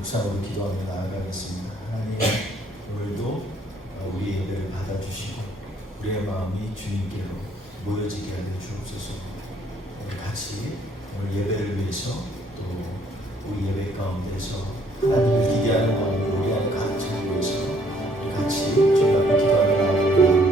묵상으로 기도하며 나아가겠습니다. 하나님, 오늘도 우리 예배를 받아주시고 우리의 마음이 주님께로 모여지게 하여 주옵소서. 우리 같이 오늘 예배를 위해서 또 우리 예배 가운데서 하나님을 기대하는 마음이 우리 안에 가득 차기 위해서 우리 같이 주님 앞에 기도하며 나아갑니다.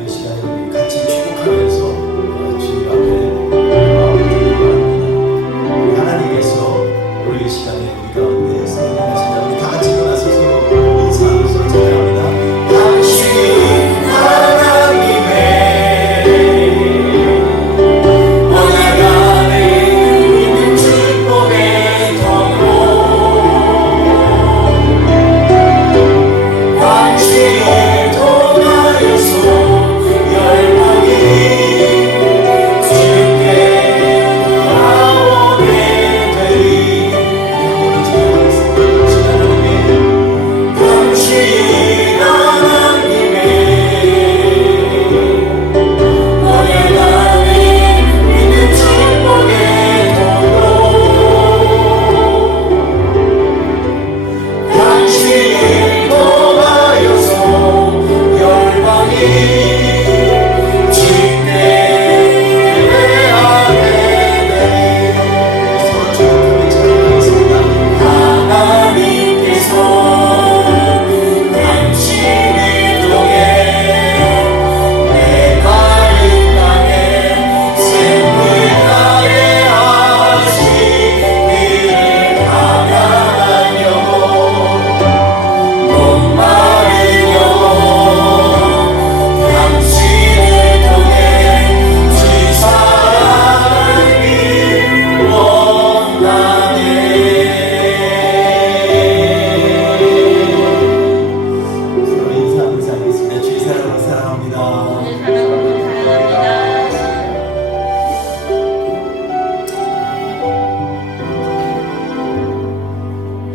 우리 시간에 우리 같이 축복하면서 주님 앞에 기도합니다. 하나님께서 우리 이 시간에 우리 가운데 성행하신다. 우리 다 같이 일어나서 서로 인사하면서 찬양합니다. 당신 하나님의 원하가는 축복의 통로 당신을 통하여서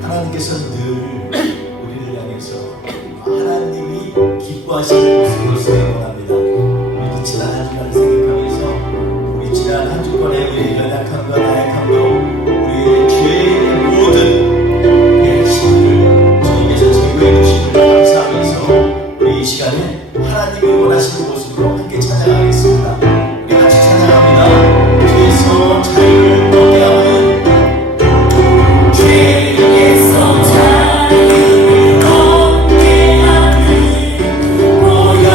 하나님께서는 늘 우리를 향해서 하나님이 기뻐하시는 모습으로 쓰기를 원합니다. 우리 지난 한 주간을 생각하면서 우리 지난 한 주간의 우리의 연약함과 나약함도 우리의 죄의 모든 우리의 핵심을 주님께서 제거해 주심을 감사하면서 우리 이 시간에 하나님이 원하시는 모습으로 함께 찬양하겠습니다. 우리 같이 찬양합니다. 주에서 자유를 얻게 하는 자유를 얻게 하는 모여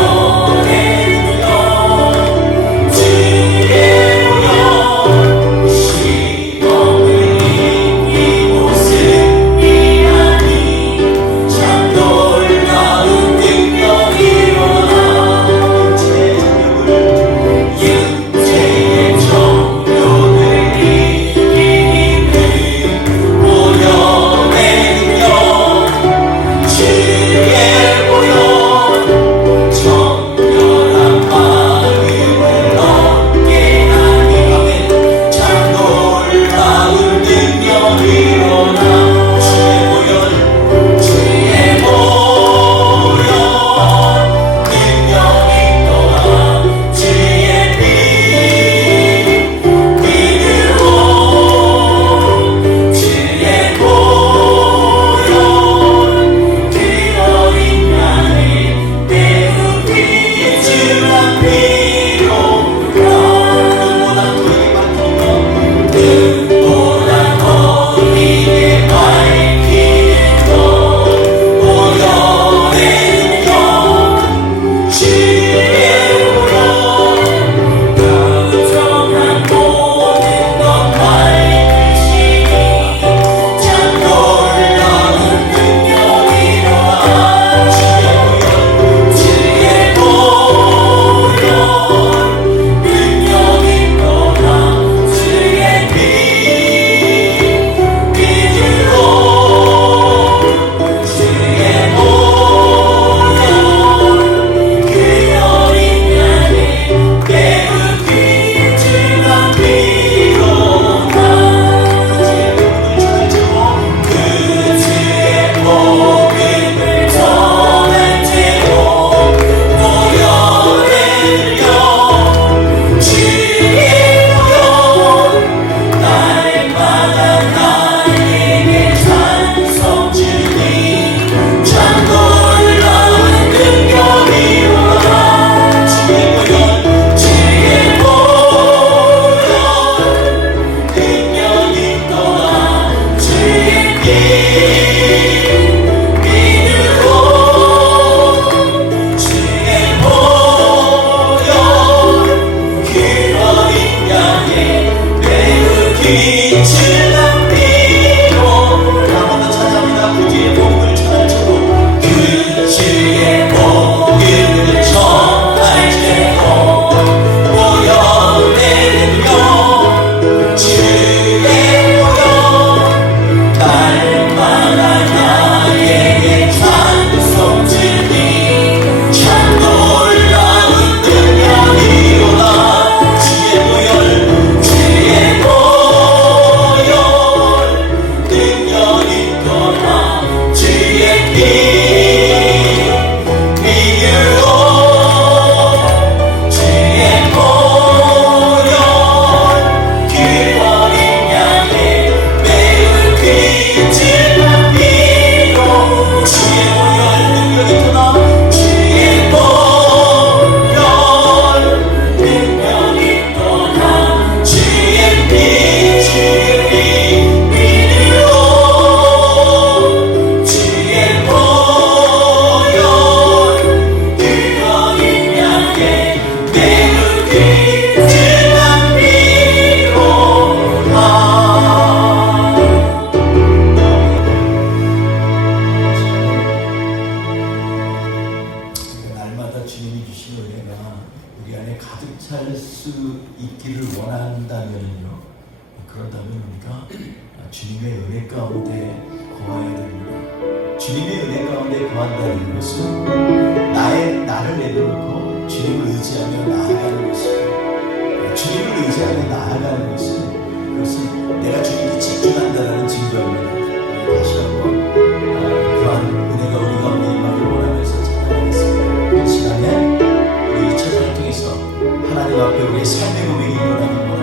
살 수 있기를 원한다면요, 그런다면 우리가 주님의 은혜 가운데 거해야 됩니다. 주님의 은혜 가운데 거한다는 것은 나를 내려놓고 주님을 의지하며 나아가는 것이고, 주님을 의지하며 나아가는 것은 그것은 내가 주님께 집중한다는 증거입니다. 다시 한번 그러한 은혜가 우리 가운데 임하길 원하면서 찬양하겠습니다. 이 시간에 우리 찬양을 통해서 하나님 앞에 우리의 삶의 고백이 일어나길 원합니다.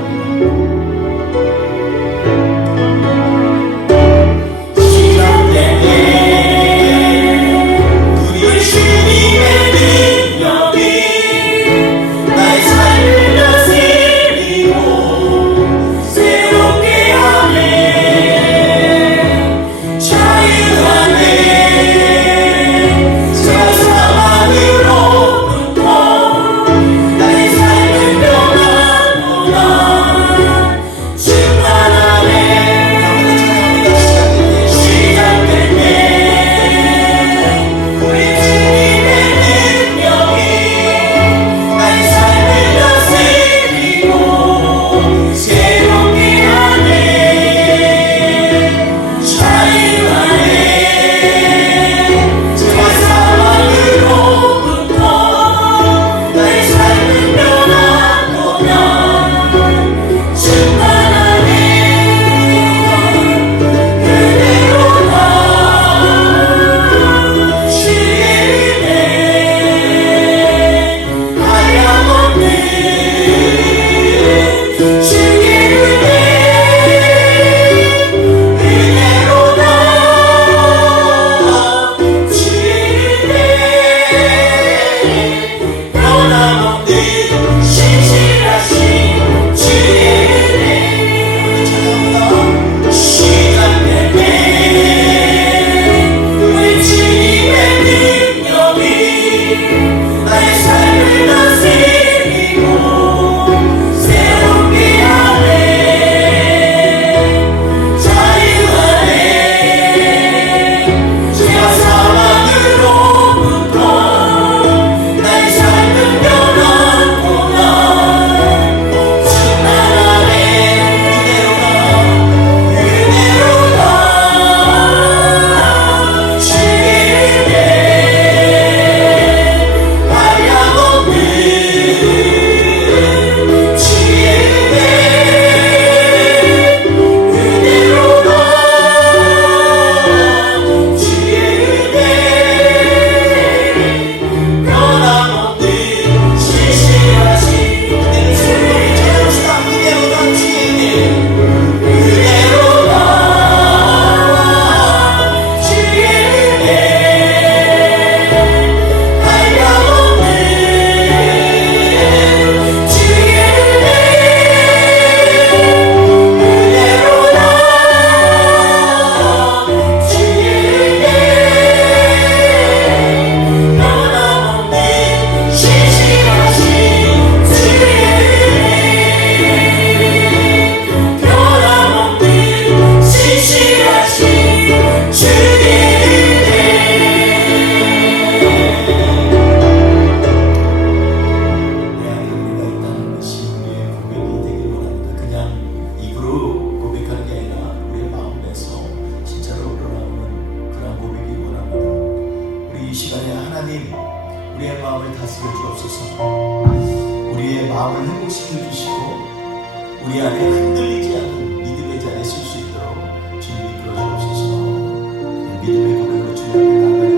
우리의 마음을 다스려 주옵소서. 우리의 마음을 회복시켜 주시고 우리 안에 흔들리지 않는 믿음의 자리에 설 수 있도록 주님 이끌어 주옵소서. 믿음의 고백으로 주님 앞에 나아가는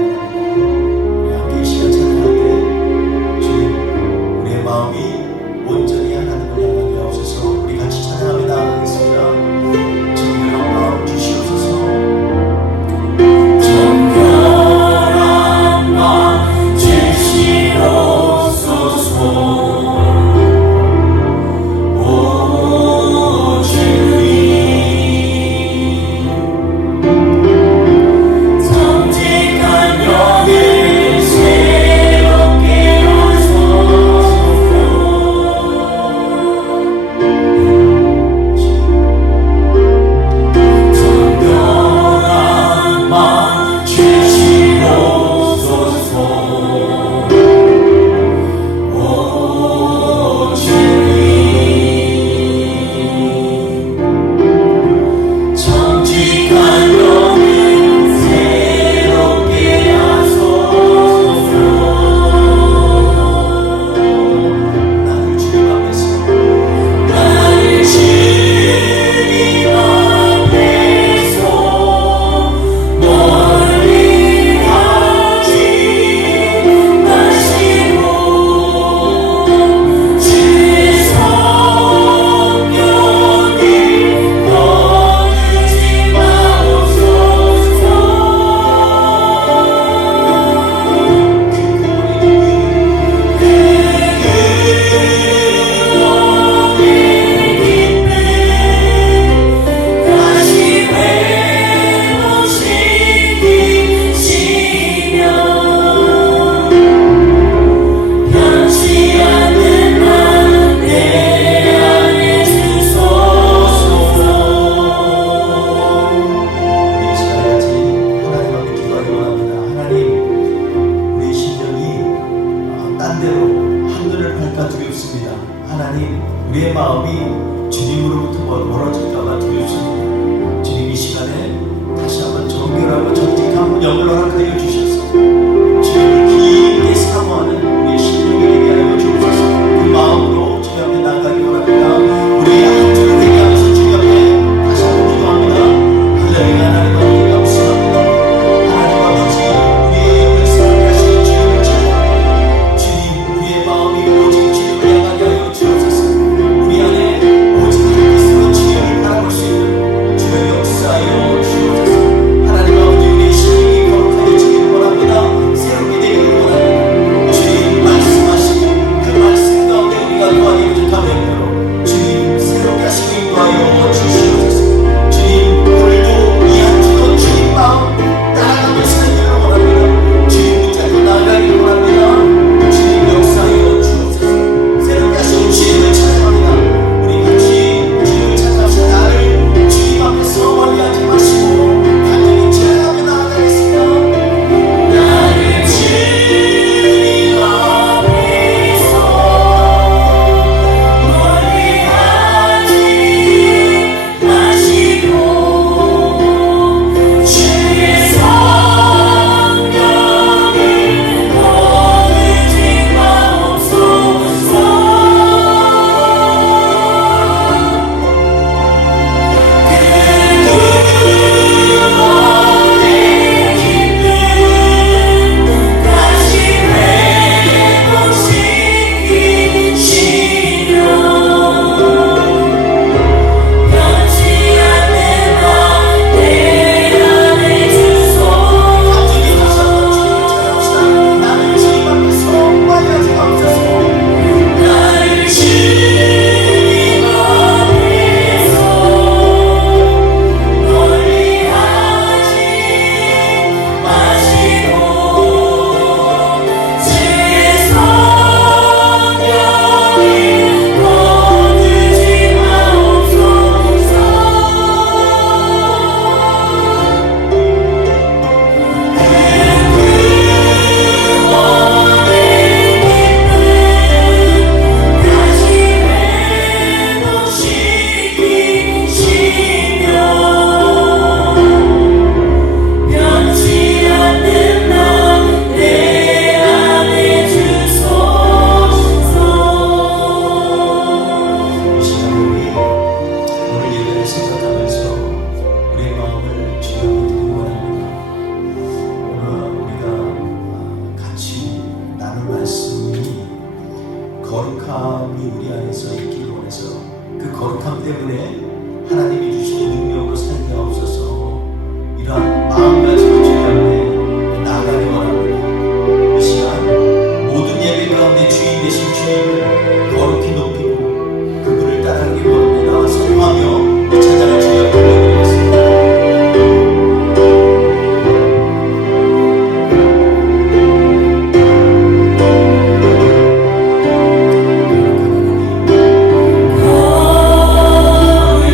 때문에 하나님이 주시는 능력으로 살게 하옵소서. 이러한 마음가짐을 주님 앞에 나아가기 원합니다. 이 시간 모든 예배 가운데 주인 되신 주님을 거룩히 높이고 그분을 따라가기 원합니다. 선포하며 이 찬양을 주님 앞에 올려드리겠습니다. 거룩한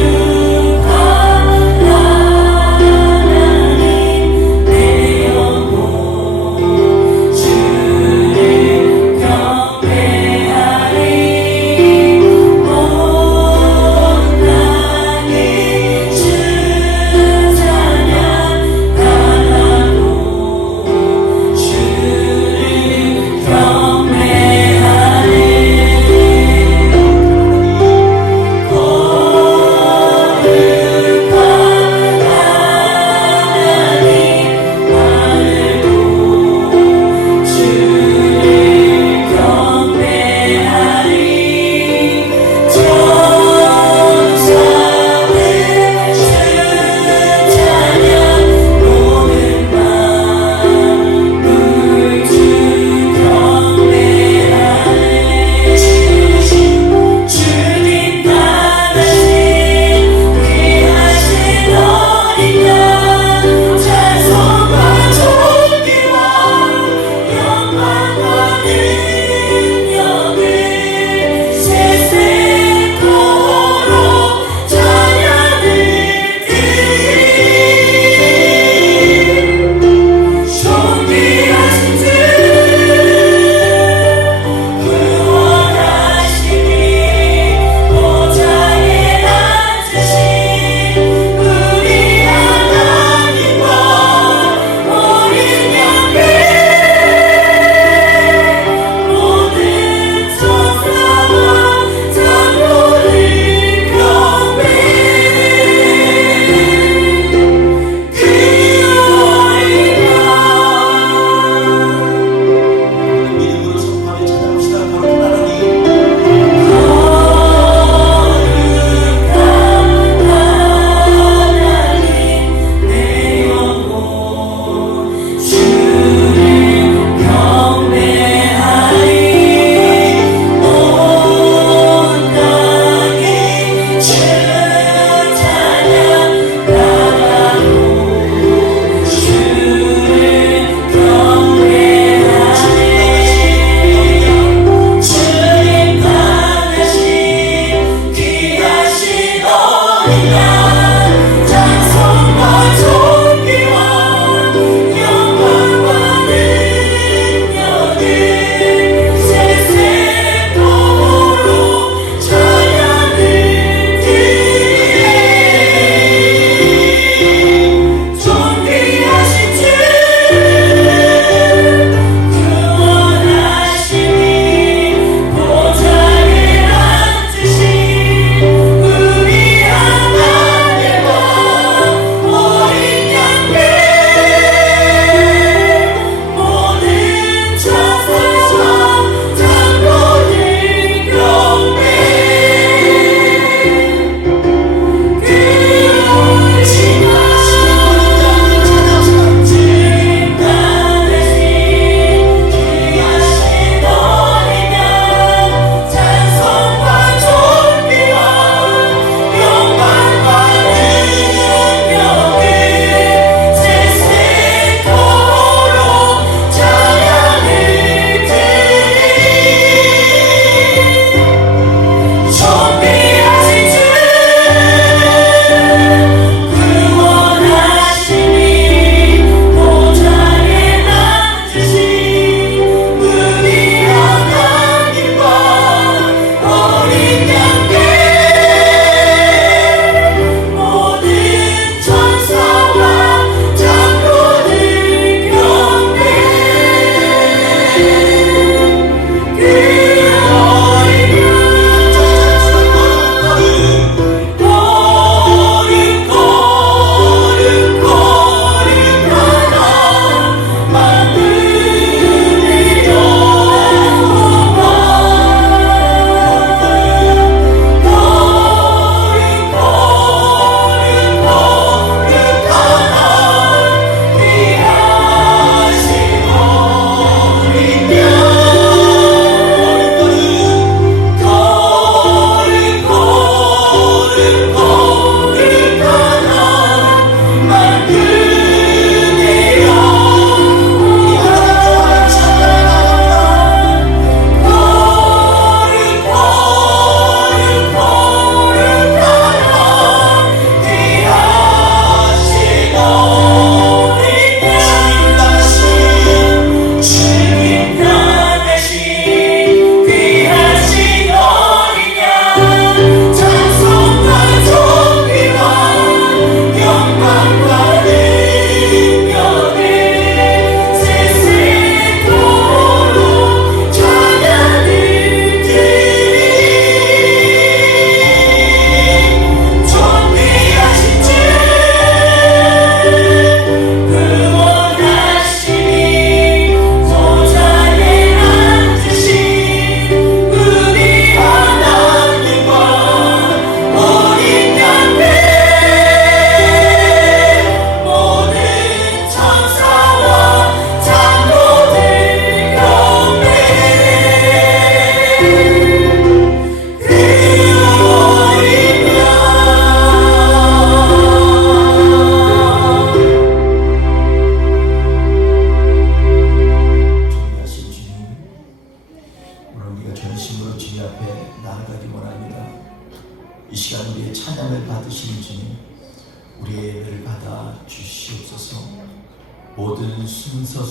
우리는 순서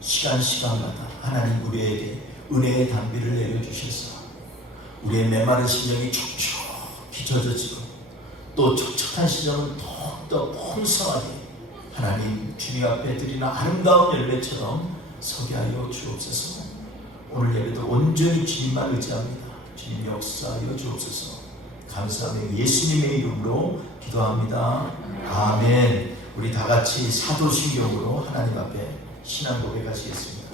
시간마다 하나님 우리에게 은혜의 단비를 내려주셔서 우리의 메마른 심령이 촉촉히 젖어지고 또 촉촉한 심령은 더욱더 풍성하게 하나님 주님 앞에 드리는 아름다운 열매처럼 서게 하여 주옵소서. 오늘 예배도 온전히 주님만 의지합니다. 주님 역사하여 주옵소서. 감사하며 예수님의 이름으로 기도합니다. 아멘. 우리 다 같이 사도신경으로 하나님 앞에 신앙 고백하시겠습니다.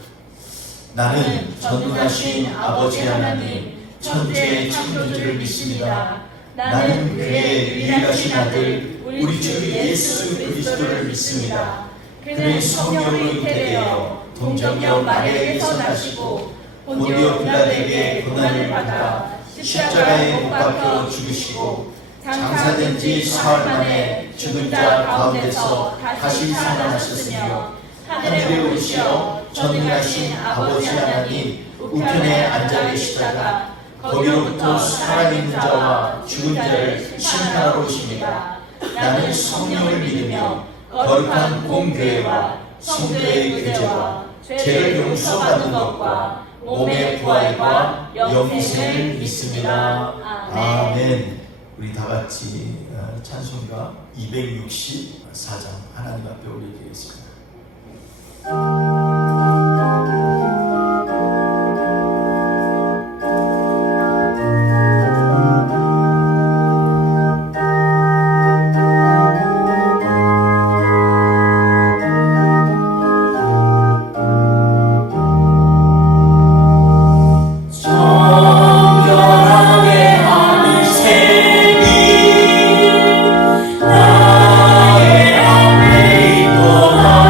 나는 전능하신 아버지 하나님 천지의 창조주를 믿습니다. 나는 그의 유일하신 아들 우리 주 예수 그리스도를 믿습니다. 그는 성령으로 잉태되어 동정녀 마리아에게서 나시고 본디오 빌라도에게 고난을 받아 십자가에 못 박혀 죽으시고 장사된 지 사흘 만에 죽은 자 가운데서 다시 살아나셨으며 하늘에 오르시어 전능하신 아버지 하나님 우편에 앉아 계시다가 거기로부터 살아있는 자와 죽은 자를 심판하러 오십니다. 나는 성령을 믿으며 거룩한 공교회와 성도의 교제와 죄를 용서받는 것과 몸의 부활과 영생을 믿습니다. 아멘. 우리 다 같이 찬송가 264장 하나님 앞에 올려드리겠습니다. 나의 앞에 있도록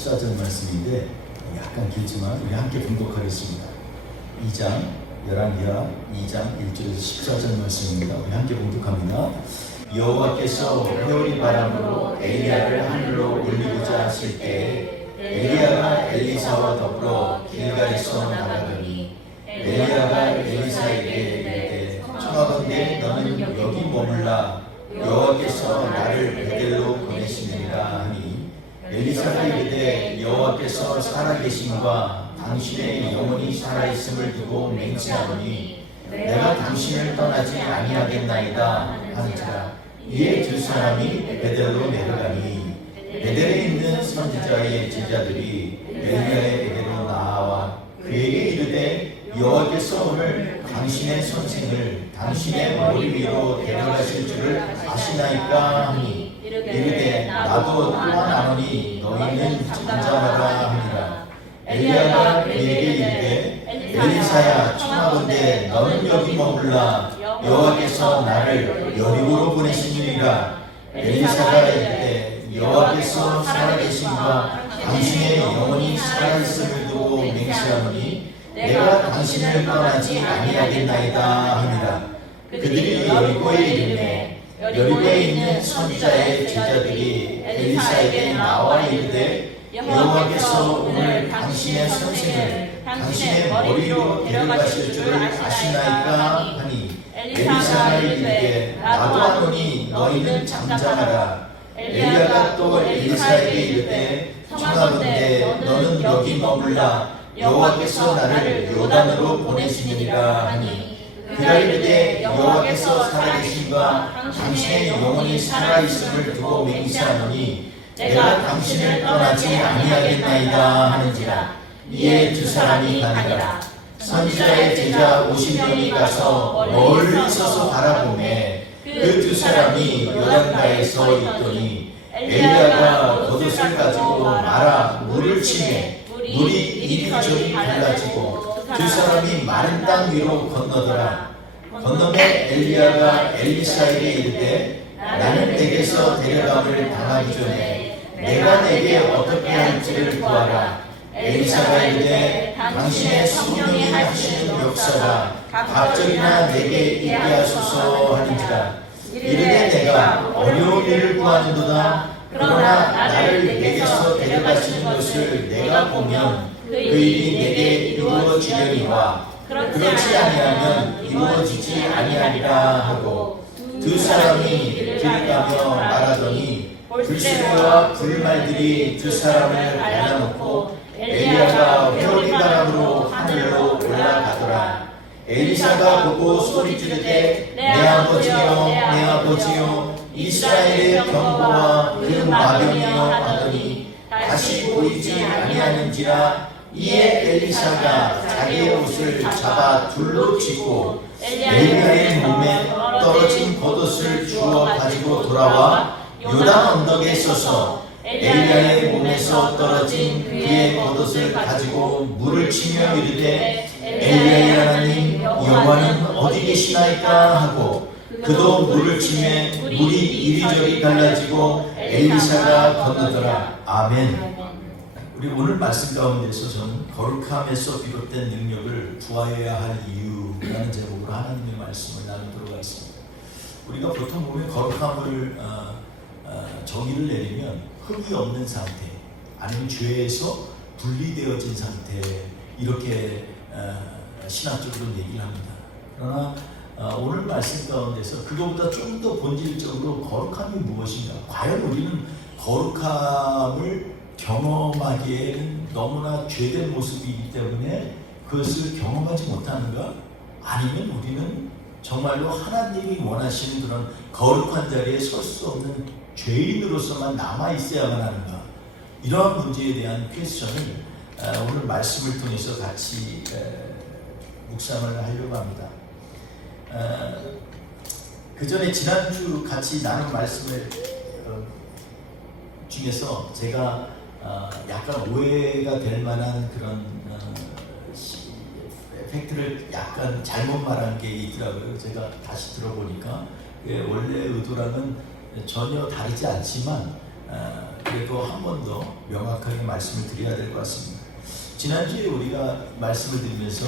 14절 말씀인데 약간 길지만 우리 함께 봉독하겠습니다. 2장 열왕기하 2장 1절에서 14절 말씀입니다. 우리 함께 봉독합니다. 여호와께서 회오리 바람으로 엘리야를 하늘로 올리고자 하실 때 엘리야가 엘리사와 더불어 길갈에서 나가더니 엘리야가 엘리사에게 이르되 청하건대 너는 여기 머물라 여호와께서 나를 베델로 보내시느니라 하니 엘리사가 이르되 여호와께서 살아계심과 당신의 영혼이 살아있음을 두고 맹세하노니 내가 당신을 떠나지 아니하겠나이다 하는지라. 이에 두 사람이 베델로 내려가니 베델에 있는 선지자의 제자들이 엘리야에게로 나와 그에게 이르되 여호와께서 오늘 당신의 선생을 당신의 머리 위로 데려가실 줄을 아시나이까 하니 이르되 나도 또한 아노니 너희는 잠잠하라 하니라. 엘리야가 그에게 이르되 엘리사야 청하건대 너는 여기 머물라 여호와께서 나를 여리고로 보내시니라. 엘리사가 이르되 여호와께서 살아계심과 당신의 영혼이 살아있음을 두고 맹세하노니 내가 당신을 떠나지 아니하겠나이다 하니라. 그들이 여리고에 이르매 여리고에 있는 선지자의 제자들이 엘리사에게 나와 이르되 여호와께서 오늘 당신의 선생을 당신의 머리로 데려가실 줄을 아시나이까 하니 엘리사가 이르되 나도 하노니 너희는 잠잠하라. 엘리야가 또 엘리사에게 이르되 청하건대 너는 여기 머물라 여호와께서 나를 요단으로 보내시느니라 하니 그가 이르되 여호와께서 살아계심과 당신의 영혼이 살아있음을 두고 맹세하노니 내가 당신을 떠나지 아니하겠나이다 하는지라. 이에 두 사람이 가니라. 선지자의 제자 50명이 가서 멀리 서서 바라보매 그 두 사람이 요단가에 서 있더니 엘리야가 겉옷을 가지고 말아 물을 치매 물이 이리저리 갈라지고 두 사람이 마른 땅 위로 건너더라. 건너매 엘리야가 엘리사에게 이르되 나는 내게서 데려감을 당하기 전에 내가 내게 어떻게 할지를 구하라. 엘리사가 이르되 당신의 성령이 하시는 역사가 갑절이나 내게 있게 하소서 하는지라. 이르되 내가 어려운 일을 구하는도다. 그러나 나를 내게서 데려가시는 것을 내가 보면 그 일이 내게 이루어지려니와 그렇지 아니하면 이루어지지 아니하리라 하고 두 사람이 들가며 말하더니 불새와 불말들이 두 사람을 갈라놓고 엘리야가 회오리 바람으로 하늘로 올라가더라. 엘리사가 보고 소리 지르되 내 아버지여 내 아버지여 이스라엘의 경고와 그 마병이여 하더니 다시 보이지 아니하는지라. 이에 엘리사가 자기의 옷을 잡아 둘로 치고 엘리야의 몸에 떨어진 겉옷을 주워 가지고 돌아와 요단 언덕에 서서 엘리야의 몸에서 떨어진 그의 겉옷을 가지고 물을 치며 이르되 엘리야의 하나님 여호와는 어디 계시나이까 하고 그도 물을 치매 물이 이리저리 갈라지고 엘리사가 건너더라. 아멘. 우리 오늘 말씀 가운데서 저는 거룩함에서 비롯된 능력을 구하여야 할 이유라는 제목으로 하나님의 말씀을 나누도록 하겠습니다. 우리가 보통 보면 거룩함을 정의를 내리면 흠이 없는 상태 아니면 죄에서 분리되어진 상태 이렇게 신학적으로 얘기를 합니다. 그러나 오늘 말씀 가운데서 그것보다 좀 더 본질적으로 거룩함이 무엇인가? 과연 우리는 거룩함을 경험하기에는 너무나 죄된 모습이기 때문에 그것을 경험하지 못하는가? 아니면 우리는 정말로 하나님이 원하시는 그런 거룩한 자리에 설 수 없는 죄인으로서만 남아있어야만 하는가? 이러한 문제에 대한 퀘스천을 오늘 말씀을 통해서 같이 묵상을 하려고 합니다. 그 전에 지난주 같이 나눈 말씀을 중에서 제가 약간 오해가 될 만한 그런 팩트를 약간 잘못 말한 게 있더라고요. 제가 다시 들어보니까 원래 의도랑은 전혀 다르지 않지만 그래도 한 번 더 명확하게 말씀을 드려야 될 것 같습니다. 지난주에 우리가 말씀을 드리면서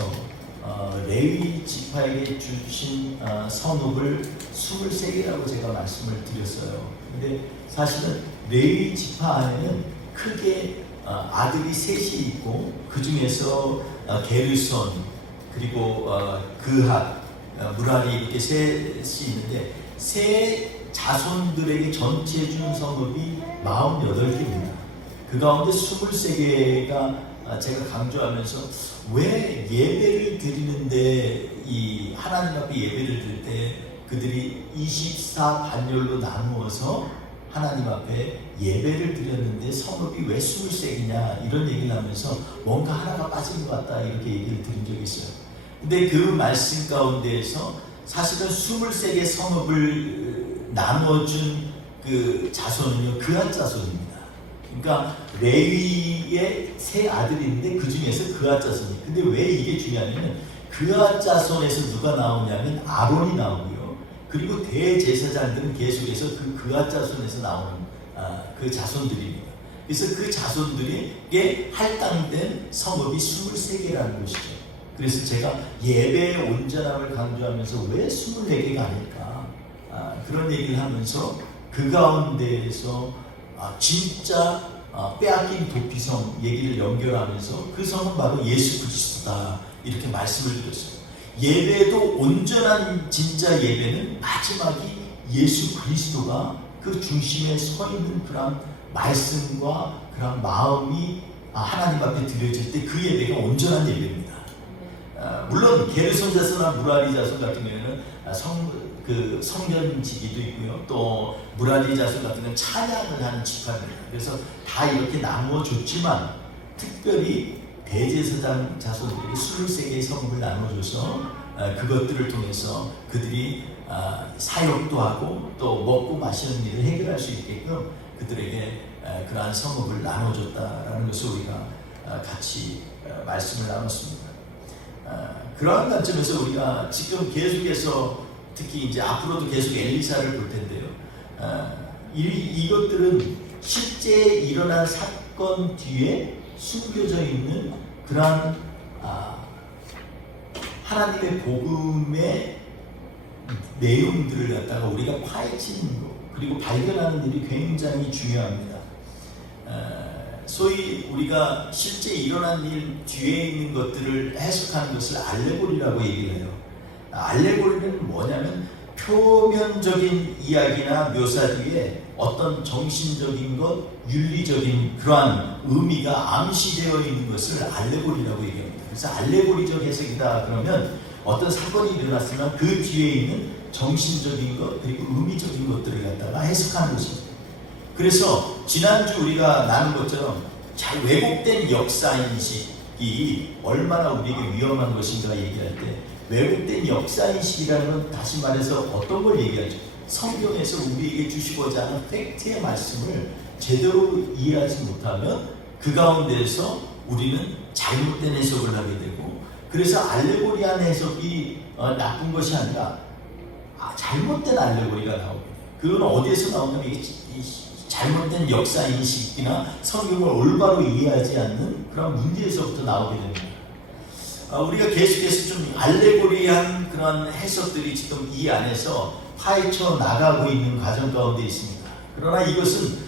레위 지파에게 주신 성읍을 23개라고 제가 말씀을 드렸어요. 근데 사실은 레위 지파 안에는 크게 아들이 셋이 있고 그 중에서 게르손 그리고 그핫, 무라리 이렇게 셋이 있는데 세 자손들에게 전체 준 성읍이 48개입니다. 그 가운데 23개가 제가 강조하면서 왜 예배를 드리는데 이 하나님 앞에 예배를 드릴 때 그들이 24반열로 나누어서 하나님 앞에 예배를 드렸는데 성읍이 왜 23개냐 이런 얘기를 하면서 뭔가 하나가 빠진 것 같다 이렇게 얘기를 드린 적이 있어요. 근데 그 말씀 가운데에서 사실은 23개 성읍을 나누어준 그 자손은요 그핫 자손입니다. 그러니까 레위의 세 아들이 있는데 그 중에서 그핫 자손이. 근데 왜 이게 중요하냐면 그핫 자손에서 누가 나오냐면 아론이 나오고요. 그리고 대제사장들은 계속해서 그 그핫 자손에서 나오는 그 자손들입니다. 그래서 그 자손들에게 할당된 성읍이 23개라는 것이죠. 그래서 제가 예배의 온전함을 강조하면서 왜 24개가 아닐까 그런 얘기를 하면서 그 가운데에서 진짜 빼앗긴 도피성 얘기를 연결하면서 그 성은 바로 예수 그리스도다 이렇게 말씀을 드렸어요. 예배도 온전한 진짜 예배는 마지막이 예수 그리스도가 그 중심에 서 있는 그런 말씀과 그런 마음이 하나님 앞에 드려질 때 그 예배가 온전한 예배입니다. 물론 게르손 자손이나 무라리 자손 같은 경우에는 성전지기도 있고요. 또 무라리 자손 같은 경우는 찬양을 하는 지파입니다. 그래서 다 이렇게 나누어 줬지만 특별히 대제사장 자손들에게 23개의 성읍을 나눠줘서 그것들을 통해서 그들이 사역도 하고 또 먹고 마시는 일을 해결할 수 있게끔 그들에게 그러한 성읍을 나눠줬다라는 것을 우리가 같이 말씀을 나눴습니다. 그러한 관점에서 우리가 지금 계속해서 특히 이제 앞으로도 계속 엘리사를 볼 텐데요. 이것들은 실제 일어난 사건 뒤에 숨겨져 있는 그러한 하나님의 복음의 내용들을 갖다가 우리가 파헤치는 것 그리고 발견하는 일이 굉장히 중요합니다. 소위 우리가 실제 일어난 일 뒤에 있는 것들을 해석하는 것을 알레고리라고 얘기를 해요. 알레고리는 뭐냐면 표면적인 이야기나 묘사 뒤에 어떤 정신적인 것, 윤리적인 그러한 의미가 암시되어 있는 것을 알레고리라고 얘기합니다. 그래서 알레고리적 해석이다 그러면 어떤 사건이 일어났으면 그 뒤에 있는 정신적인 것 그리고 의미적인 것들을 갖다가 해석하는 것입니다. 그래서 지난주 우리가 나눈 것처럼 잘 왜곡된 역사인식이 얼마나 우리에게 위험한 것인가 얘기할 때 왜곡된 역사인식이라는 건 다시 말해서 어떤 걸 얘기하죠? 성경에서 우리에게 주시고자 하는 팩트의 말씀을 제대로 이해하지 못하면 그 가운데에서 우리는 잘못된 해석을 하게 되고 그래서 알레고리한 해석이 나쁜 것이 아니라 잘못된 알레고리가 나오게 돼요. 그건 어디에서 나오냐면 이게 잘못된 역사인식이나 성경을 올바로 이해하지 않는 그런 문제에서부터 나오게 됩니다. 우리가 계속해서 좀 알레고리한 그런 해석들이 지금 이 안에서 파헤쳐 나가고 있는 과정 가운데 있습니다. 그러나 이것은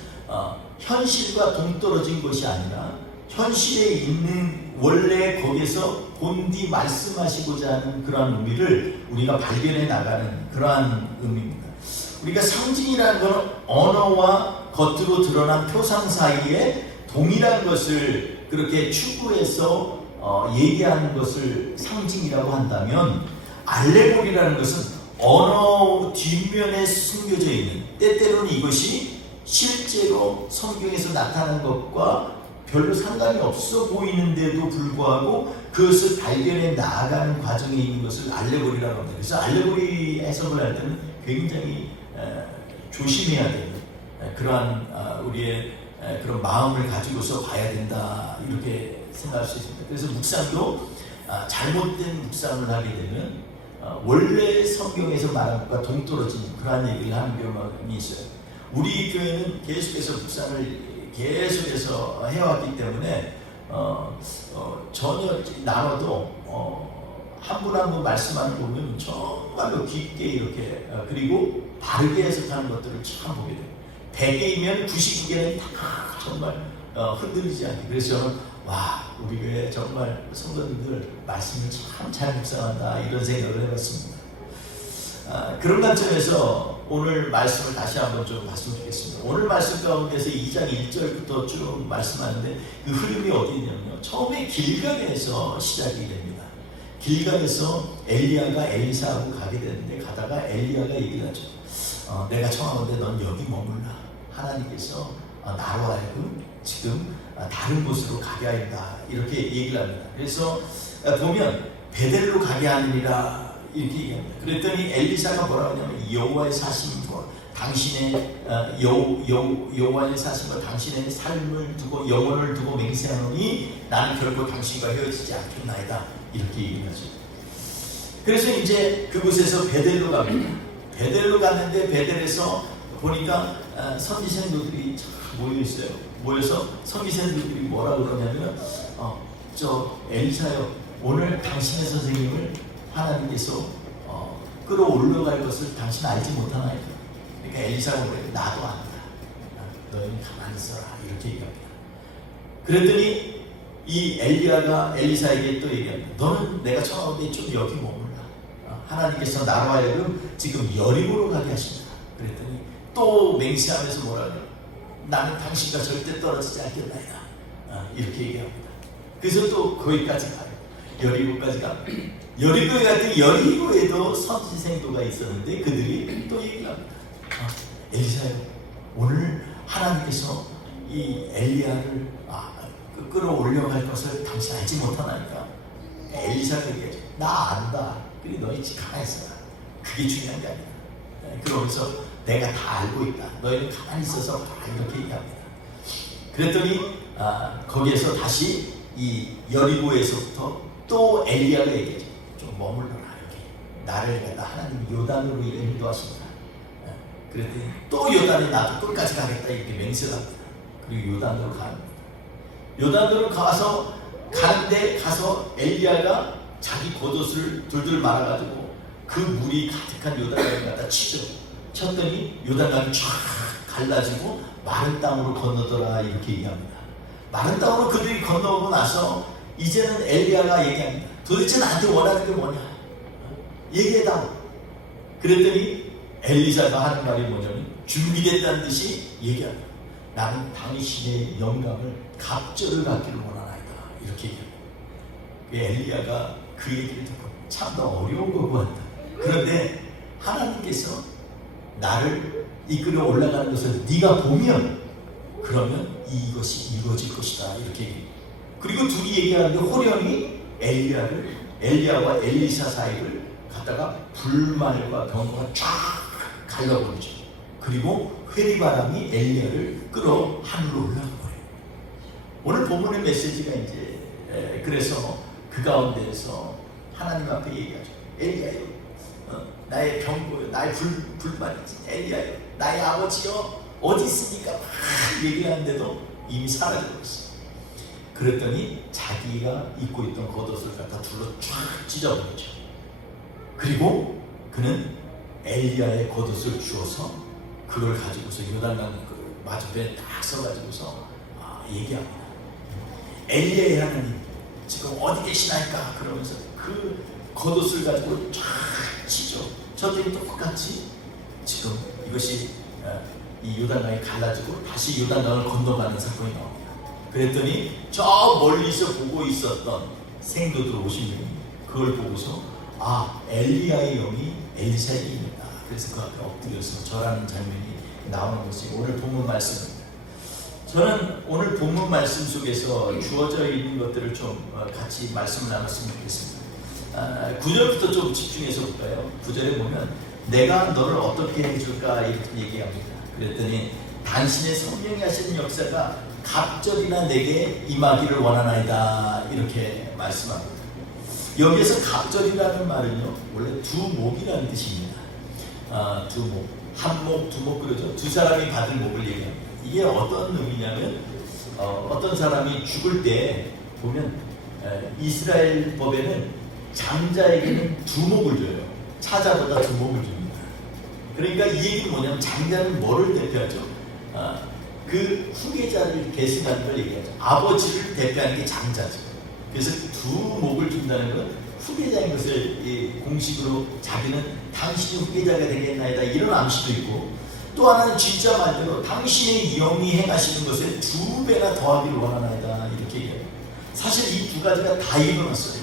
현실과 동떨어진 것이 아니라 현실에 있는 원래 거기에서 본디 말씀하시고자 하는 그러한 의미를 우리가 발견해 나가는 그러한 의미입니다. 우리가 상징이라는 것은 언어와 겉으로 드러난 표상 사이에 동일한 것을 그렇게 추구해서 얘기하는 것을 상징이라고 한다면 알레고리라는 것은 언어 뒷면에 숨겨져 있는 때때로는 이것이 실제로 성경에서 나타난 것과 별로 상관이 없어 보이는데도 불구하고 그것을 발견해 나아가는 과정에 있는 것을 알레고리라고 합니다. 그래서 알레고리 해석을 할 때는 굉장히 조심해야 되는 그러한 우리의 그런 마음을 가지고서 봐야 된다 이렇게 생각할 수 있습니다. 그래서 묵상도 잘못된 묵상을 하게 되면 원래 성경에서 말한 것과 동떨어진 그러한 얘기를 하는 경험이 있어요. 우리 교회는 계속해서 묵상을 계속해서 해왔기 때문에 전혀 나눠도 한 분 한 분 말씀하는 거 보면 정말로 깊게 이렇게 그리고 바르게 해석하는 것들을 참 보게 돼요. 100개이면 99개는 다 정말 흔들리지 않게. 그래서 저는 와, 우리 교회 정말 성도님들 말씀을 참 잘 묵상한다 이런 생각을 해봤습니다. 그런 관점에서 오늘 말씀을 다시 한번 좀 봤으면 좋겠습니다. 오늘 말씀 가운데서 2장 1절부터 쭉 말씀하는데 그 흐름이 어디 있냐면요, 처음에 길갈에서 시작이 됩니다. 길갈에서 엘리야가 엘리사하고 가게 되는데 가다가 엘리야가 얘기를 하죠. 내가 청하건대 넌 여기 머물라. 하나님께서 나로 하여금 지금 다른 곳으로 가게 하였다 이렇게 얘기를 합니다. 그래서 보면 베델로 가게 하느니라 이렇게 얘기합니다. 그랬더니 엘리사가 뭐라고 하냐면 여호와의 사심과 당신의 여호와의 사심과 당신의 삶을 두고 영혼을 두고 맹세하노니 나는 결코 당신과 헤어지지 않겠나이다 이렇게 얘기를 하죠. 그래서 이제 그곳에서 베델로 갑니다. 베델로 갔는데 베델에서 보니까 선지생들이 모여 있어요. 모여서 선지생들이 뭐라 그러냐면 저 엘리사요, 오늘 당신의 선생님을 하나님께서 끌어올려갈 것을 당신 알지 못하나요? 그러니까 엘리사가 그래요. 나도 안다. 너희는 가만히 있어라 이렇게 얘기합니다. 그랬더니 이 엘리야가 엘리사에게 또 얘기합니다. 너는 내가 청하건대 좀 여기 머물라. 하나님께서 나로 하여금 지금 여리고로 가게 하신다. 그랬더니 또 맹세하면서 뭐라 그래요? 나는 당신과 절대 떨어지지 않겠나이다. 이렇게 얘기합니다. 그래서 또 거기까지 가요. 여리고까지 가. 여리고에 갔더니 여리고에도 선지생도가 있었는데 그들이 또 얘기를 합니다. 엘리사요, 오늘 하나님께서 이 엘리야를 끌어올려갈 것을 당신 알지 못하나니까. 엘리사가 얘기하죠. 나 안다. 그래 너희 가만히 있어라. 그게 중요한 게 아니야. 그러면서 내가 다 알고 있다. 너희는 가만히 있어서 다 이렇게 얘기합니다. 그랬더니 거기에서 다시 이 여리고에서부터 또 엘리야가 얘기하죠. 좀 머물러라. 이렇게 나를 갖다 하나님 요단으로 인도하신다. 그랬더니 또 요단에 나도 끝까지 가겠다 이렇게 맹세를 합니다. 그리고 요단으로 갑니다. 요단으로 가서 가는데 가서 엘리야가 자기 겉옷을 둘둘 말아가지고 그 물이 가득한 요단강을 갖다 쳤더니 요단강이 쫙 갈라지고 마른 땅으로 건너더라 이렇게 얘기합니다. 마른 땅으로 그들이 건너오고 나서 이제는 엘리야가 얘기합니다. 도대체 나한테 원하는 게 뭐냐? 얘기해다오. 그랬더니 엘리사가 하는 말이 뭐냐면 준비됐다는 듯이 얘기합니다. 나는 당신의 영광을 갑절을 갖기를 원하나이다 이렇게 얘기합니다. 엘리야가 그 얘기를 듣고 참 더 어려운 거고 한다. 그런데 하나님께서 나를 이끌어 올라가는 것을 네가 보면 그러면 이것이 이루어질 것이다 이렇게 얘기합니다. 그리고 둘이 얘기하는데 호련히 엘리야와 엘리사 사이를 갖다가 불말과 경고가 쫙 갈라버리죠. 그리고 회리바람이 엘리야를 끌어 하늘로 올라가 버려요. 오늘 본문의 메시지가 이제 그래서 그 가운데에서 하나님 앞에 얘기하죠. 엘리야요, 나의 병고요, 나의 불만이지. 엘리야요, 나의 아버지요, 어디 있습니까? 막 얘기하는데도 이미 사라져버렸어요. 그랬더니 자기가 입고 있던 겉옷을 갖다 둘러 쫙 찢어버리죠. 그리고 그는 엘리야의 겉옷을 주어서 그걸 가지고서 요단강 맞은편에 딱 서가지고서 얘기합니다. 엘리야의 하나님 지금 어디 계시나이까? 그러면서 그 겉옷을 가지고 쫙 치죠. 저들이 똑같이 지금 이것이 이 요단강이 갈라지고 다시 요단강을 건너가는 사건이 나옵니다. 그랬더니 저 멀리서 보고 있었던 생도들 50명이 그걸 보고서 엘리야의 영이 엘리사에게 있다. 그래서 그 앞에 엎드려서 절하는 장면이 나오는 것이 오늘 본문 말씀입니다. 저는 오늘 본문 말씀 속에서 주어져 있는 것들을 좀 같이 말씀을 나눴으면 좋겠습니다. 9절부터 좀 집중해서 볼까요? 9절에 보면 내가 너를 어떻게 해줄까 이렇게 얘기합니다. 그랬더니 당신의 성령이 하시는 역사가 갑절이나 내게 임하기를 원하나이다 이렇게 말씀합니다. 여기에서 갑절이라는 말은요 원래 두목이라는 뜻입니다. 두목, 한목, 두목 그러죠. 두 사람이 받은 목을 얘기합니다. 이게 어떤 의미냐면 어떤 사람이 죽을 때 보면 이스라엘 법에는 장자에게는 두목을 줘요. 차자보다 두목을 줍니다. 그러니까 이 얘기는 뭐냐면 장자는 뭐를 대표하죠? 그 후계자를 계승하는 걸 얘기하죠. 아버지를 대표하는 게 장자죠. 그래서 두목을 준다는 건 후계자인 것을 공식으로 자기는 당신이 후계자가 되겠나이다 이런 암시도 있고, 또 하나는 진짜 말대로 당신의 영이 행하시는 것에 2배나 더하기를 원하나이다 이렇게 얘기해요. 사실 이 두 가지가 다 일어났어요.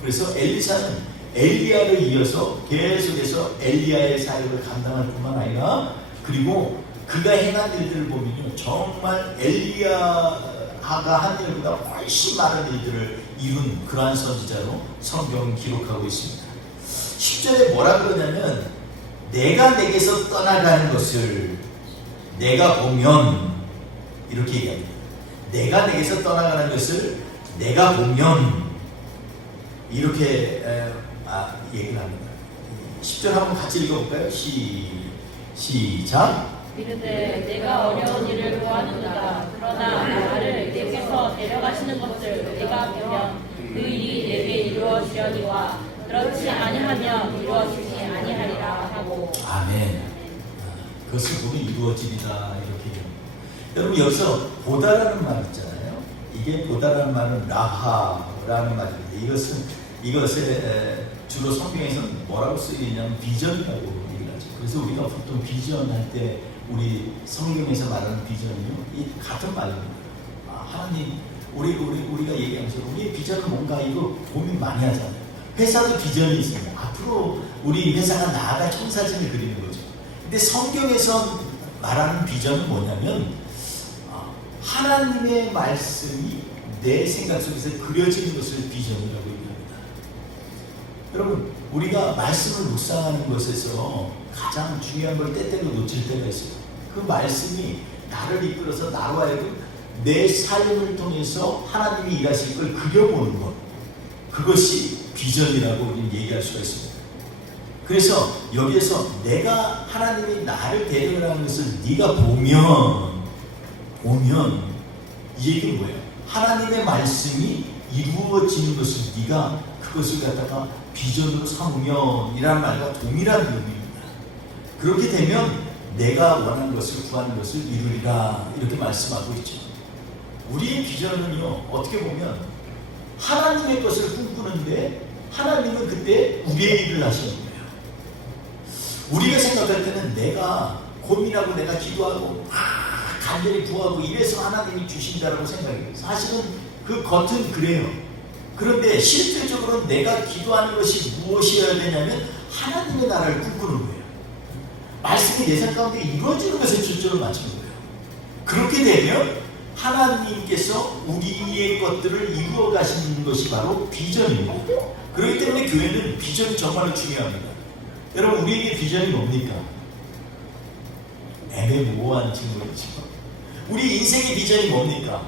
그래서 엘리사는 엘리야를 이어서 계속해서 엘리야의 사역을 감당할 뿐만 아니라, 그리고 그가 행한 일들을 보면요, 정말 엘리야가 한 일보다 훨씬 많은 일들을 이룬 그러한 선지자로 성경은 기록하고 있습니다. 10절에 뭐라 그러냐면, 내가 내게서 떠나가는 것을 내가 보면, 이렇게 얘기합니다. 내가 내게서 떠나가는 것을 내가 보면, 이렇게 얘기를 합니다. 10절 한번 같이 읽어볼까요? 시작. 이르되 내가 어려운 일을 보았노라. 그러나 나를 내게서 데려가시는 것을 내가 보면 그 일이 내게 이루어지려니와 그렇지 아니하면 이루어지지 아니하리라 하고. 아멘. 그것을 보면 이루어지리다 이렇게 얘기합니다. 여러분 여기서 보다라는 말 있잖아요. 이게 보다라는 말은 라하라는 말입니다. 이것을 주로 성경에서는 뭐라고 쓰이냐면 비전이라고 얘기를 하죠. 그래서 우리가 보통 비전할 때 우리 성경에서 말하는 비전이요, 이 같은 말입니다. 하나님, 우리가 얘기하면서 우리의 비전은 뭔가 이거 고민 많이 하잖아요. 회사도 비전이 있습니다. 앞으로 우리 회사가 나아갈 청사진을 그리는 거죠. 근데 성경에서 말하는 비전은 뭐냐면 하나님의 말씀이 내 생각 속에서 그려지는 것을 비전이라고 얘기합니다. 여러분, 우리가 말씀을 묵상하는 것에서 가장 중요한 걸 때때로 놓칠 때가 있어요. 그 말씀이 나를 이끌어서 나로 하여금 내 삶을 통해서 하나님이 일하실 걸 그려보는 것, 그것이 비전이라고 우리는 얘기할 수가 있습니다. 그래서 여기에서 내가 하나님이 나를 데려가는 것을 네가 보면 이 얘기는 뭐예요? 하나님의 말씀이 이루어지는 것을 네가 그것을 갖다가 비전으로 삼으면 이라는 말과 동일한 의미입니다. 그렇게 되면 내가 원하는 것을 구하는 것을 이루리라 이렇게 말씀하고 있죠. 우리의 비전은요, 어떻게 보면 하나님의 것을 꿈꾸는데 하나님은 그때 우리의 일을 하시는 거예요. 우리가 생각할 때는 내가 고민하고 내가 기도하고 간절히 구하고 이래서 하나님이 주신다라고 생각해요. 사실은 그 겉은 그래요. 그런데 실질적으로 내가 기도하는 것이 무엇이어야 되냐면 하나님의 나라를 꿈꾸는 거예요. 말씀이 내 삶 가운데 이루어지는 것에 초점을 맞추는 거예요. 그렇게 되면 하나님께서 우리의 것들을 이루어 가시는 것이 바로 비전입니다. 그렇기 때문에 교회는 비전이 정말로 중요합니다. 여러분, 우리에게 비전이 뭡니까? 애매모호한 질문이죠. 우리 인생의 비전이 뭡니까?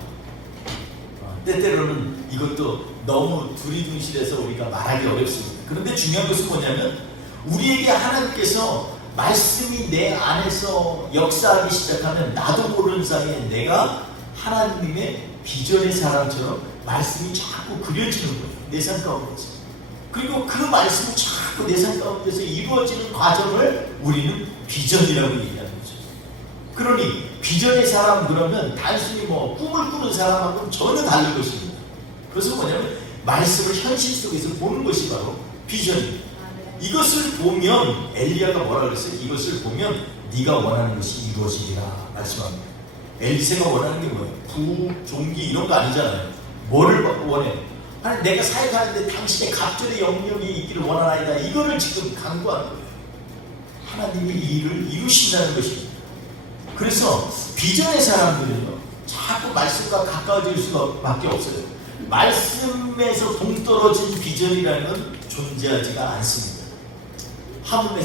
때때로는 이것도 너무 두리둥실해서 우리가 말하기 어렵습니다. 그런데 중요한 것은 뭐냐면 우리에게 하나님께서 말씀이 내 안에서 역사하기 시작하면 나도 모르는 사이에 내가 하나님의 비전의 사람처럼 말씀이 자꾸 그려지는 거예요. 내 삶 가운데서. 그리고 그 말씀이 자꾸 내 삶 가운데서 이루어지는 과정을 우리는 비전이라고 얘기하는 거죠. 그러니 비전의 사람 그러면 단순히 꿈을 꾸는 사람하고는 전혀 다른 것입니다. 그것은 뭐냐면 말씀을 현실 속에서 보는 것이 바로 비전입니다. 이것을 보면 엘리야가 뭐라 그랬어요? 이것을 보면 네가 원하는 것이 이루어지리라 말씀합니다. 엘리세가 원하는 게 뭐예요? 부, 종기 이런 거 아니잖아요. 뭐를 원해? 아니 내가 사역하는데 당신의 갑절의 영역이 있기를 원하나이다. 이거를 지금 강구하는 거예요. 하나님이 이 일을 이루신다는 것입니다. 그래서 비전의 사람들은요, 자꾸 말씀과 가까워질 수밖에 없어요. 말씀에서 동떨어진 비전이라는 건 존재하지가 않습니다. 하물며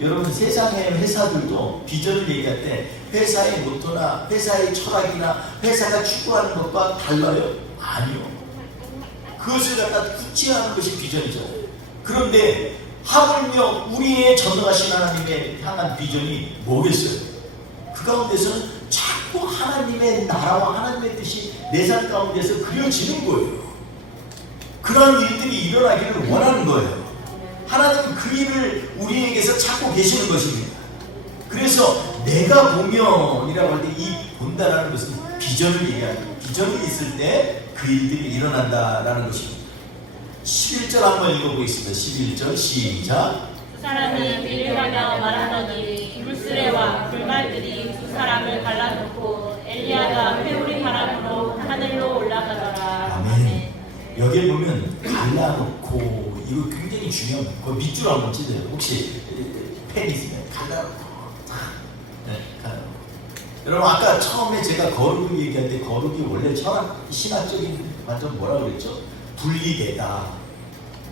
여러분 세상의 회사들도 비전을 얘기할 때 회사의 모토나 회사의 철학이나 회사가 추구하는 것과 달라요? 아니요. 그것을 갖다 구체화하는 것이 비전이잖아요. 그런데 하물며 우리의 전능하신 하나님의 향한 비전이 뭐겠어요? 그 가운데서는 하나님의 나라와 하나님의 뜻이 내 삶 가운데서 그려지는 거예요. 그런 일들이 일어나기를 원하는 거예요. 하나님은 그 일을 우리에게서 찾고 계시는 것입니다. 그래서 내가 보면이라고 할 때 이 본다라는 것은 비전을 얘기하는, 비전이 있을 때 그 일들이 일어난다라는 것입니다. 11절 한번 읽어보겠습니다. 11절 시작. 두 사람이 비를 가며 말하더니 물수레와 불말들이 두 사람을 갈라놓고 엘리야가 회오리 바람으로 하늘로 올라가더라. 아멘. 여기에 보면 갈라놓고, 이거 굉장히 중요한 거예요. 그 밑줄 한번 찢어요. 혹시 펜 있으면 갈라놓고. 네, 갈라놓고. 여러분 아까 처음에 제가 거룩을 얘기할 때 거룩이 원래 신학적인 완전 뭐라고 그랬죠? 분리되다.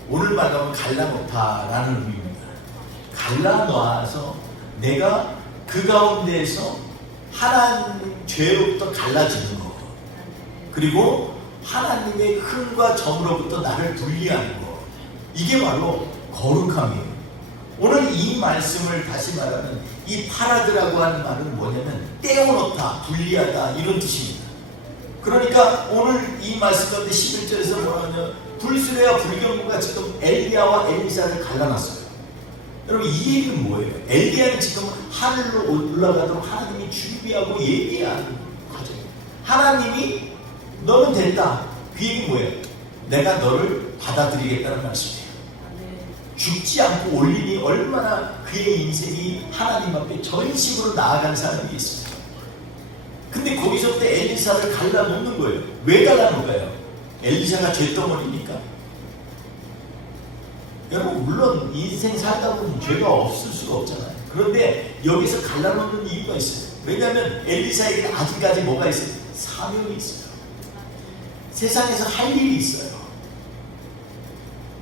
오늘 말하면 갈라놓다라는 의미입니다. 갈라놔서 내가 그 가운데에서 하나님 죄로부터 갈라지는 거, 그리고 하나님의 흥과 정으로부터 나를 분리하는 거, 이게 바로 거룩함이에요. 오늘 이 말씀을 다시 말하면 이 파라드라고 하는 말은 뭐냐면 떼어놓다, 분리하다, 이런 뜻입니다. 그러니까 오늘 이 말씀 가운데 11절에서 뭐라 하냐면 불수레와 불경구가 지금 엘리야와 엘리사를 갈라놨어요. 여러분 이 얘기는 뭐예요? 엘리야는 지금 하늘로 올라가도록 하나님이 준비하고 예비하는 과정이에요. 하나님이 너는 됐다. 그 얘기 뭐예요? 내가 너를 받아들이겠다는 말씀이에요. 죽지 않고 올리니 얼마나 그의 인생이 하나님 앞에 전식으로 나아간 사람이 있습니다. 근데 거기서부터 엘리사를 갈라놓는 거예요. 왜 갈라놓을까요? 엘리사가 죄덩어리니까. 여러분 물론 인생 살다 보면 죄가 없을 수가 없잖아요. 그런데 여기서 갈라놓는 이유가 있어요. 왜냐하면 엘리사에게 아직까지 뭐가 있어요? 사명이 있어요. 세상에서 할 일이 있어요.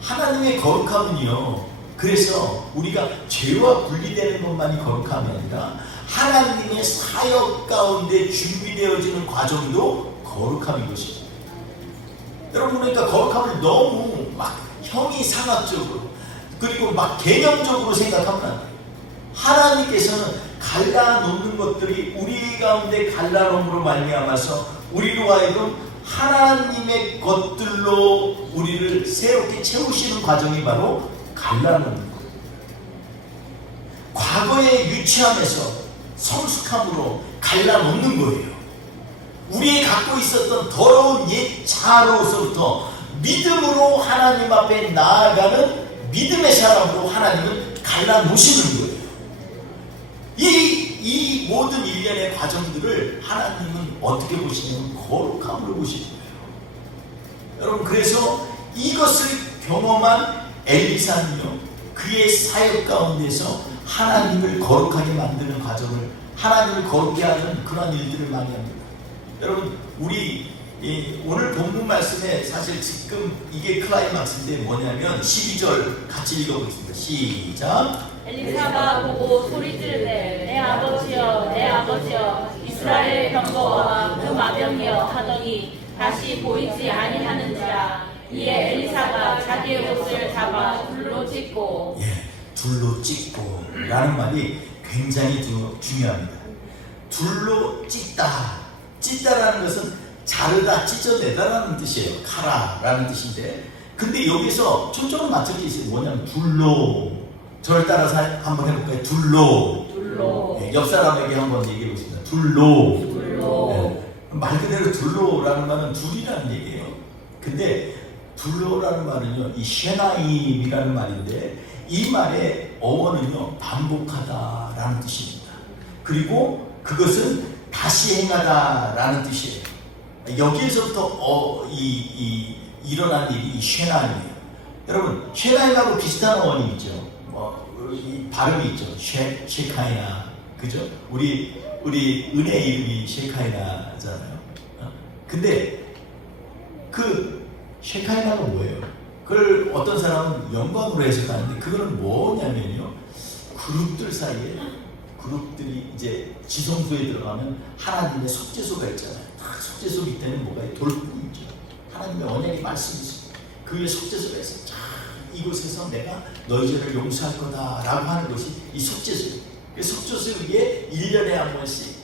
하나님의 거룩함은요, 그래서 우리가 죄와 분리되는 것만이 거룩함이 아니라 하나님의 사역 가운데 준비되어지는 과정도 거룩함인 것입니다. 여러분 그러니까 거룩함을 너무 막 형이상학적으로 그리고 막 개념적으로 생각하면 안 돼요. 하나님께서는 갈라놓는 것들이 우리 가운데 갈라놓음으로 말미암아서 우리로 하여금 하나님의 것들로 우리를 새롭게 채우시는 과정이 바로 갈라놓는 거예요. 과거의 유치함에서 성숙함으로 갈라놓는 거예요. 우리의 갖고 있었던 더러운 옛 자아로서부터 믿음으로 하나님 앞에 나아가는 믿음의 사람으로 하나님은 갈라놓으시는 거예요. 이 모든 일련의 과정들을 하나님은 어떻게 보시냐면 거룩함으로 보시는 거예요. 여러분 그래서 이것을 경험한 엘리사는요, 그의 사역 가운데서 하나님을 거룩하게 만드는 과정을, 하나님을 거룩게 하는 그런 일들을 많이 합니다. 여러분 우리 오늘 본문 말씀에 사실 지금 이게 클라이막스인데 뭐냐면 12절 같이 읽어보겠습니다. 시작. 엘리사가 보고 소리 지르되 내 아버지여 내 아버지여 이스라엘 병거와 그 마병이여 하더니 다시 보이지 아니하는지라. 이에 엘리사가 자기의 옷을 잡아 둘로 찢고, 둘로 찢고 라는 말이 굉장히 중요합니다. 둘로 찢다. 찢다라는 것은 자르다, 찢어내다라는 뜻이에요. 칼라라는 뜻인데, 근데 여기서 초점을 맞춰져 있어요. 뭐냐면 둘로. 저를 따라서 한번 해볼까요? 둘로. 네, 옆 사람에게 한번 얘기해 보겠습니다. 둘로. 네, 말 그대로 둘로라는 말은 둘이라는 얘기예요. 근데 둘로라는 말은요, 이 쉐나임이라는 말인데, 이 말의 어원은요, 반복하다라는 뜻입니다. 그리고 그것은 다시 행하다라는 뜻이에요. 여기에서부터 일어난 일이 쉐나임이에요. 여러분 쉐나임하고 비슷한 어원이 있죠. 이 발음이 있죠. 쉐카이나, 그죠? 우리 은혜 이름이 쉐카이나잖아요. 근데 그 쉐카이나가 뭐예요? 그걸 어떤 사람은 영광으로 해석하는데, 그거는 뭐냐면요, 그룹들 사이에, 그룹들이 이제 지성소에 들어가면 하나님의 속죄소가 있잖아요. 속죄소 밑에는 뭐가 돌풍이 있죠. 하나님의 언약의 말씀이 있습니다. 그 위에 속죄소가 있어요. 자, 이곳에서 내가 너희 죄를 용서할 거다라고 하는 것이 이 속죄소예요. 그 속죄소 위에 1년에 한 번씩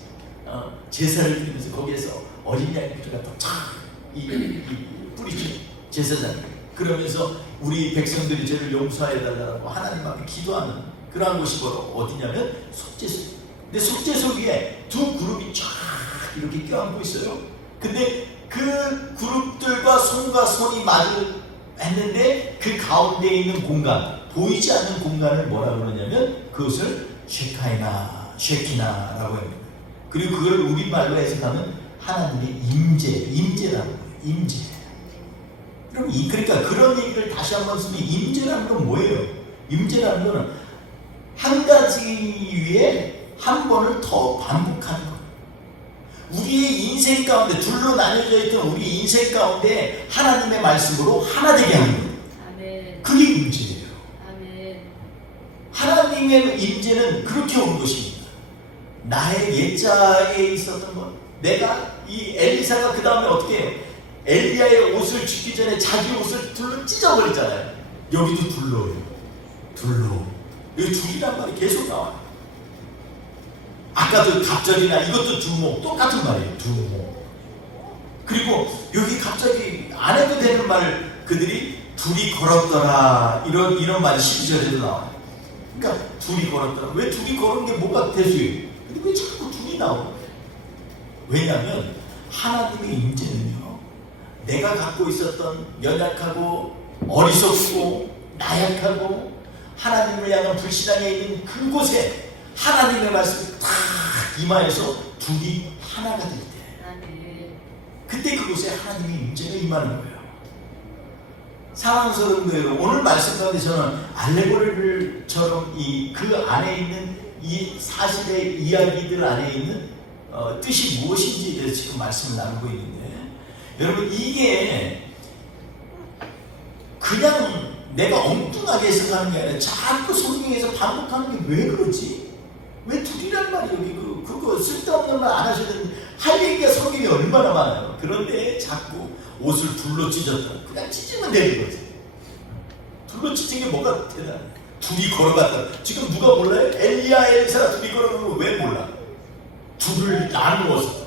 제사를 드리면서 거기에서 어린 양 피를 갖다 이 뿌리죠. 제사장. 그러면서 우리 백성들이 죄를 용서해달라고 하나님 앞에 기도하는 그러한 곳이 바로 어디냐면 속죄소. 근데 속죄소 위에 두 그룹이 쫙 이렇게 껴안고 있어요. 근데 그 그룹들과 손과 손이 마주했는데 그 가운데 있는 공간, 보이지 않는 공간을 뭐라 그러냐면 그것을 쉐키나라고 합니다. 그리고 그걸 우리말로 해석하면 하나님의 임재라고 해요. 임재. 그럼 그러니까 그런 얘기를 다시 한번 쓰면 임재라는 건 뭐예요? 임재라는 거는 한 가지 위에 한 번을 더 반복하는 것. 우리의 인생 가운데 둘로 나뉘어져 있던 우리 인생 가운데 하나님의 말씀으로 하나 되게 하는 거예요. 아멘. 그게 임재예요. 아멘. 하나님의 임재는 그렇게 온 것입니다. 나의 옛자에 있었던 것, 내가 이 엘리사가 그 다음에 어떻게 해요? 엘리야의 옷을 죽기 전에 자기 옷을 둘로 찢어버리잖아요. 여기도 둘로예요. 둘로. 여기 둘이란 말이 계속 나와요. 아까도 갑절이나 이것도 두목, 똑같은 말이에요. 두목. 그리고 여기 갑자기 안 해도 되는 말을 그들이 둘이 걸었더라 이런 말이 12절에도 나와요. 그러니까 둘이 걸었더라. 왜 둘이 걸은 게 뭐가 대수예요? 근데 왜 자꾸 둘이 나오는 거예요? 왜냐하면 하나님의 임재는요, 내가 갖고 있었던 연약하고 어리석고 나약하고 하나님을 향한 불신앙에 있는 그곳에 하나님의 말씀이 딱 임하여서 둘이 하나가 될 때, 그때 그곳에 하나님의 임재가 임하는 거예요. 사랑하는 성도 여러분, 오늘 말씀 가운데 저는 알레고리를처럼 그 안에 있는 이 사실의 이야기들 안에 있는 뜻이 무엇인지에 대해서 지금 말씀을 나누고 있는데, 여러분 이게 그냥 내가 엉뚱하게 해석하는 게 아니라 자꾸 성경에서 반복하는 게 왜 그러지? 왜 둘이란 말이 여기 그거 쓸데없는 말 안 하셔야 되는데 할 얘기가 성경에 얼마나 많아요. 그런데 자꾸 옷을 둘로 찢었다. 그냥 찢으면 되는 거지. 둘로 찢은 게 뭐가 대단해. 둘이 걸어갔다. 지금 누가 몰라요? 엘리야 엘리사가 둘이 걸어가는 거 왜 몰라? 둘을 나누어서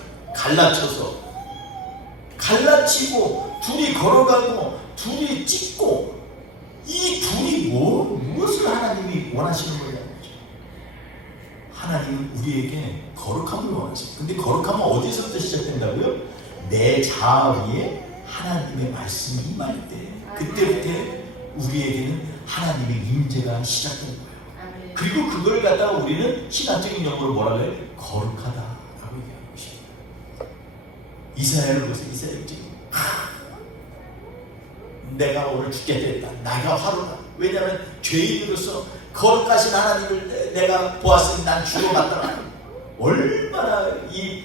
갈라치고 둘이 걸어가고 둘이 찢고, 이 둘이 무엇을 하나님이 원하시는 거냐? 하나님은 우리에게 거룩함을 원하시죠. 근데 거룩함은 어디서부터 시작된다고요? 내 자아 위에 하나님의 말씀이 임할 때, 그때부터 우리에게는 하나님의 임재가 시작되는 거예요. 그리고 그걸 갖다가 우리는 신학적인 용어로 뭐라고 해요? 거룩하다라고 얘기하는 것입니다. 이사야를 보세요. 이사야 지금 내가 오늘 죽게 됐다. 나가 화로다. 왜냐하면 죄인으로서 거룩하신 하나님을 내가 보았으니 난 죽어갔다. 얼마나 이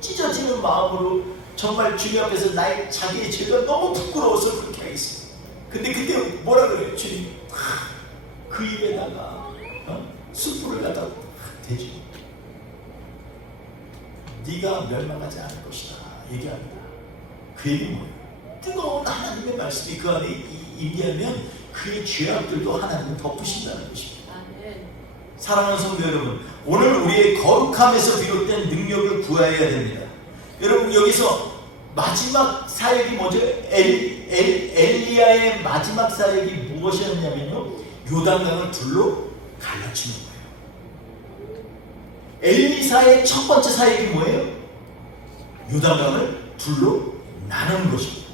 찢어지는 마음으로 정말 주님 앞에서 자기의 죄가 너무 부끄러워서 그렇게 하겠습니다. 근데 그때 뭐라 그래요? 주님 그 입에다가 숯불을 갖다 대죠. 네가 멸망하지 않을 것이다 얘기합니다. 그 얘기 뭐예요? 뜨거운 하나님의 말씀이 그 안에 임하면 그의 죄악들도 하나님은 덮으신다는 것입니다. 사랑하는 성도 여러분, 오늘 우리의 거룩함에서 비롯된 능력을 구해야 됩니다. 여러분 여기서 마지막 사역이 뭐죠? 엘리야의 마지막 사역이 무엇이었냐면요, 요단강을 둘로 갈라치는 거예요. 엘리사의 첫 번째 사역이 뭐예요? 요단강을 둘로 나누는 것입니다.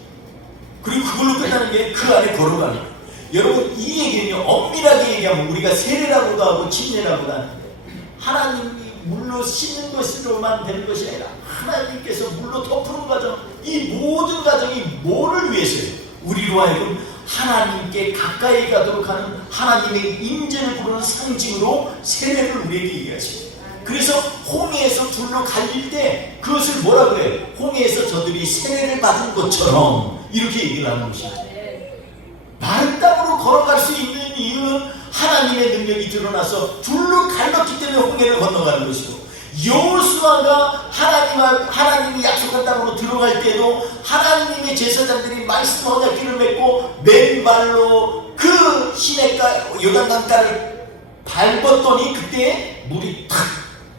그리고 그걸로 끝나는 게 그 안에 걸어가는 거예요. 여러분 이 얘기는요, 엄밀하게 얘기하면 우리가 세례라고도 하고 침례라고도 하는데, 하나님이 물로 씻는 것으로만 되는 것이 아니라 하나님께서 물로 덮는 과정, 이 모든 과정이 뭐를 위해서요? 우리로 하여금 하나님께 가까이 가도록 하는 하나님의 임재를 부르는 상징으로 세례를 우리에게 얘기하십니다. 그래서 홍해에서 둘로 갈릴 때 그것을 뭐라고 해요? 홍해에서 저들이 세례를 받은 것처럼 이렇게 얘기를 하는 것입니다. 마른 땅으로 걸어갈 수 있는 이유는 하나님의 능력이 드러나서 둘로 갈랐기 때문에 홍해를 건너가는 것이고, 여호수아가 하나님이 약속한 땅으로 들어갈 때도 하나님의 제사장들이 말씀 언약궤를 맺고 맨발로 그 시내가 요단강가를 밟았더니 그때 물이 탁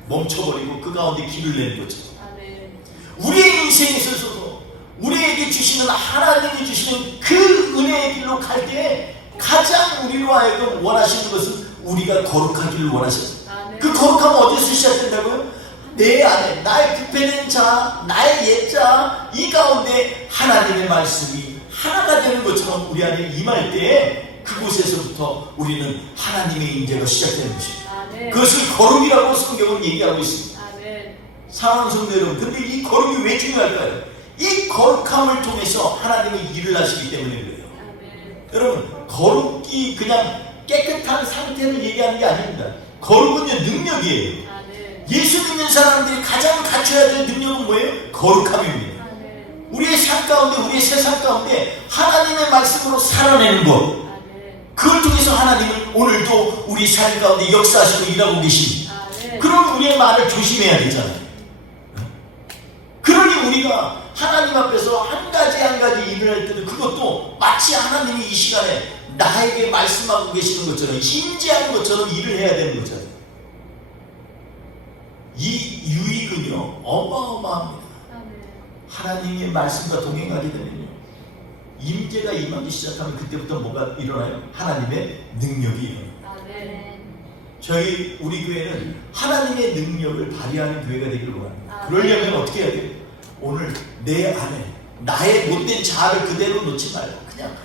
멈춰버리고 그 가운데 길을 내는 거죠. 아멘. 우리의 인생에 있어서도 우리에게 주시는 하나님이 주시는 그 은혜의 길로 갈 때 가장 우리로 하여금 원하시는 것은 우리가 거룩하기를 원하십니다. 아멘. 그 거룩함은 어디서 시작된다고요? 내 안에 나의 부패된 자, 나의 옛자 이 가운데 하나님의 말씀이 하나가 되는 것처럼 우리 안에 임할 때 그곳에서부터 우리는 하나님의 임재가 시작되는 것입니다. 아멘. 그것을 거룩이라고 성경은 얘기하고 있습니다. 아멘. 사랑하는 성도 여러분, 근데 이 거룩이 왜 중요할까요? 이 거룩함을 통해서 하나님이 일을 하시기 때문에 그래요. 아멘. 여러분, 거룩이 그냥 깨끗한 상태를 얘기하는 게 아닙니다. 거룩은요, 능력이에요. 아멘. 예수 믿는 사람들이 가장 갖춰야 될 능력은 뭐예요? 거룩함입니다. 아멘. 우리의 삶 가운데, 우리의 세상 가운데 하나님의 말씀으로 살아내는 것, 아멘. 그걸 통해서 하나님은 오늘도 우리 삶 가운데 역사하시고 일하고 계십니다. 아멘. 그럼 우리의 말을 조심해야 되잖아요. 그러니 우리가 하나님 앞에서 한 가지 한 가지 일을 할 때도 그것도 마치 하나님이 이 시간에 나에게 말씀하고 계시는 것처럼 임재하는 것처럼 일을 해야 되는 거잖아요. 이 유익은요 어마어마합니다. 아멘. 하나님의 말씀과 동행하게 되면요 임재가 임하기 시작하면 그때부터 뭐가 일어나요? 하나님의 능력이 일어나요. 아멘. 저희 우리 교회는 하나님의 능력을 발휘하는 교회가 되기를 원합니다. 아, 그러려면 어떻게 해야 돼요? 오늘 내 안에 나의 못된 자아를 그대로 놓지 말고 그냥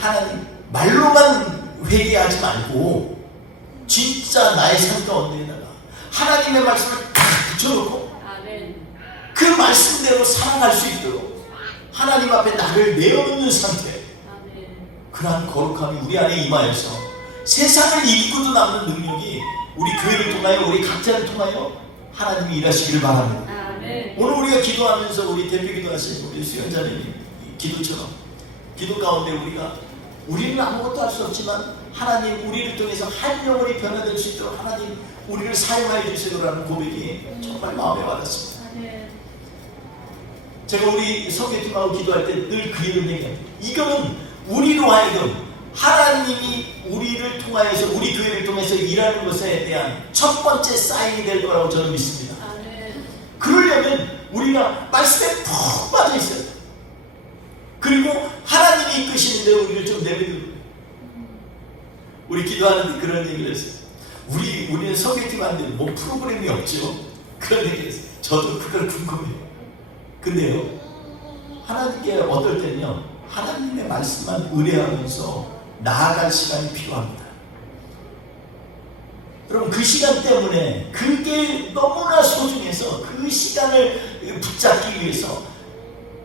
하나님 말로만 회개하지 말고 진짜 나의 삶 가운데에다가 하나님의 말씀을 딱 붙여놓고 아멘. 그 말씀대로 살아갈 수 있도록 하나님 앞에 나를 내어놓는 상태, 아멘. 그러한 거룩함이 우리 안에 임하여서 세상을 이기고도 남는 능력이 우리 교회를 통하여 우리 각자를 통하여 하나님이 일하시기를 바랍니다. 아멘. 오늘 우리가 기도하면서 우리 대표 기도하신 우리 수연자님 기도처럼 기도 가운데 우리는 아무것도 할 수 없지만 하나님 우리를 통해서 한 영혼이 변화될 수 있도록 하나님 우리를 사용하여 주시라는 고백이 정말 마음에 와닿습니다. 아멘. 제가 우리 성교팀하고 기도할 때 늘 그 일을 얘기합니다. 이거는 우리로 하여금 하나님이 우리를 통하여서 우리 교회를 통해서 일하는 것에 대한 첫 번째 사인이 될 거라고 저는 믿습니다. 아멘. 그러려면 우리가 말씀에 푹 빠져 있어요. 그리고 하나님이 이끄시는데 우리를 좀 내버려두고 우리 기도하는데 그런 얘기를 했어요. 우리는 성교팀 하는데 뭐 프로그램이 없죠. 그런 얘기를 했어요. 저도 그걸 궁금해요. 근데요 하나님께 어떨 때는요 하나님의 말씀만 의뢰하면서 나아갈 시간이 필요합니다. 여러분 그 시간 때문에 그게 너무나 소중해서 그 시간을 붙잡기 위해서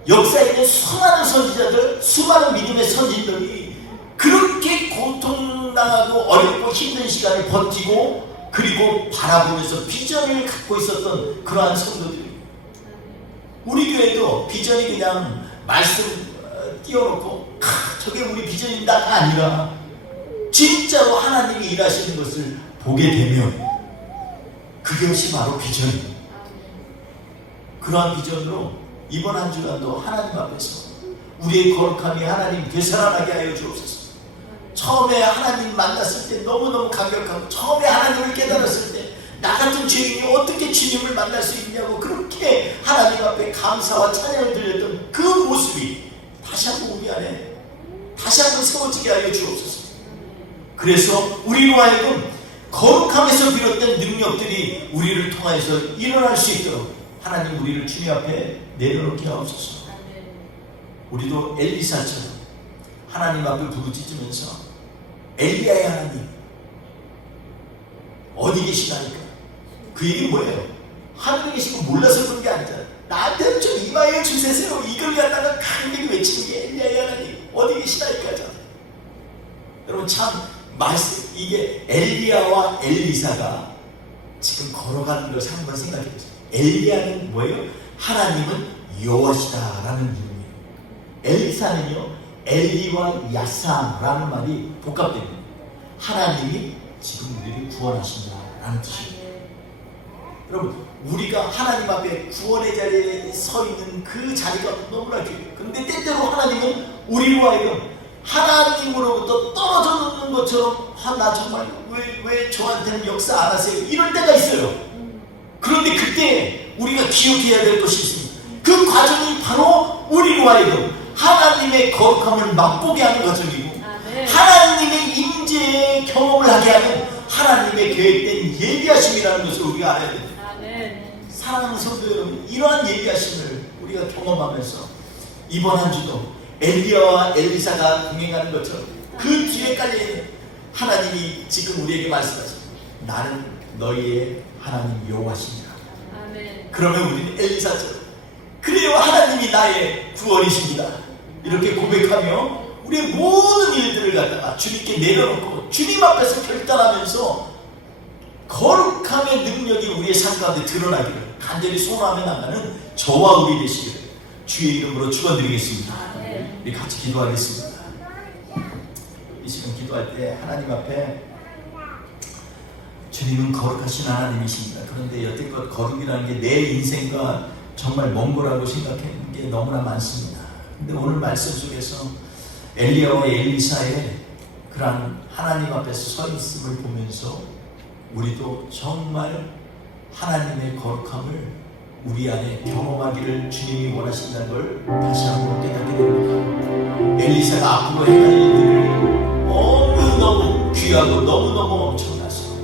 역사에 있는 수많은 선지자들, 수많은 믿음의 선진들이 그렇게 고통당하고 어렵고 힘든 시간을 버티고 그리고 바라보면서 비전을 갖고 있었던 그러한 성도들입니다. 우리 교회도 비전이 그냥 말씀 띄워놓고 저게 우리 비전입니다가 아니라 진짜로 하나님이 일하시는 것을 보게 되면 그것이 바로 비전입니다. 그러한 비전으로 이번 한 주간도 하나님 앞에서 우리의 거룩함이 하나님 되살아나게 하여 주옵소서. 처음에 하나님 만났을 때 너무너무 감격하고 처음에 하나님을 깨달았을 때 나 같은 죄인이 어떻게 주님을 만날 수 있냐고 그렇게 하나님 앞에 감사와 찬양을 드렸던 그 모습이 다시 한번 우리 안에 다시 한번 세워지게 하여 주옵소서. 그래서 우리로 하여금 거룩함에서 비롯된 능력들이 우리를 통해서 일어날 수 있도록 하나님 우리를 주님 앞에 내려놓게 하옵소서. 우리도 엘리사처럼 하나님 앞에 부르짖으면서 엘리야의 하나님 어디 계시나이까? 그 얘기 뭐예요? 하늘에 계시고 몰라서 그런 게 아니잖아요. 나한테 좀 임하여 주세요. 이걸 갖다가 강력히 외치는 게 엘리야의 하나님 어디 계시나이까잖아요. 여러분 참 말씀 이게 엘리야와 엘리사가 지금 걸어가는 것을 한번 생각해 보세요. 엘리야는 뭐예요? 하나님은 여호와시다라는 이름이에요. 엘리사는요 엘리와 야사라는 말이 복합됩니다. 하나님이 지금 우리를 구원하신다라는 뜻이에요. 여러분 우리가 하나님 앞에 구원의 자리에 서 있는 그 자리가 너무나 귀해요. 그런데 때때로 하나님은 우리로 하여금 하나님으로부터 떨어져 놓는 것처럼 나 정말 왜 저한테는 역사 안 하세요? 이럴 때가 있어요. 그런데 그때 우리가 기억해야 될 것이 있습니다. 그 과정이 바로 우리로 하여금 하나님의 거룩함을 맛보게 하는 과정이고 하나님의 임재의 경험을 하게 하는 하나님의 계획된 예비하심이라는 것을 우리가 알아야 됩니다. 사랑하는 성도 여러분, 이러한 예비하심을 우리가 경험하면서 이번 한 주도 엘리야와 엘리사가 동행하는 것처럼 그 뒤에 깔려있는 하나님이 지금 우리에게 말씀하십니다. 나는 너희의 하나님 여호와시니라. 그러면 우리는 엘리사처럼 그래요, 하나님이 나의 구원이십니다, 이렇게 고백하며 우리의 모든 일들을 갖다가 주님께 내려놓고 주님 앞에서 결단하면서 거룩함의 능력이 우리의 삶 가운데 드러나기를 간절히 소원하며 나가는 저와 우리 되시기를 주의 이름으로 축원드리겠습니다. 우리 같이 기도하겠습니다. 이 시간 기도할 때 하나님 앞에 주님은 거룩하신 하나님이십니다. 그런데 여태껏 거룩이라는 게 내 인생과 정말 먼 거라고 생각하는 게 너무나 많습니다. 근데 오늘 말씀 속에서 엘리야와 엘리사의 그런 하나님 앞에서 서 있음을 보면서 우리도 정말 하나님의 거룩함을 우리 안에 경험하기를 주님이 원하신다는 걸 다시 한번 깨닫게 됩니다. 엘리사가 앞으로 행할 일들이 너무너무 귀하고 너무너무 엄청나서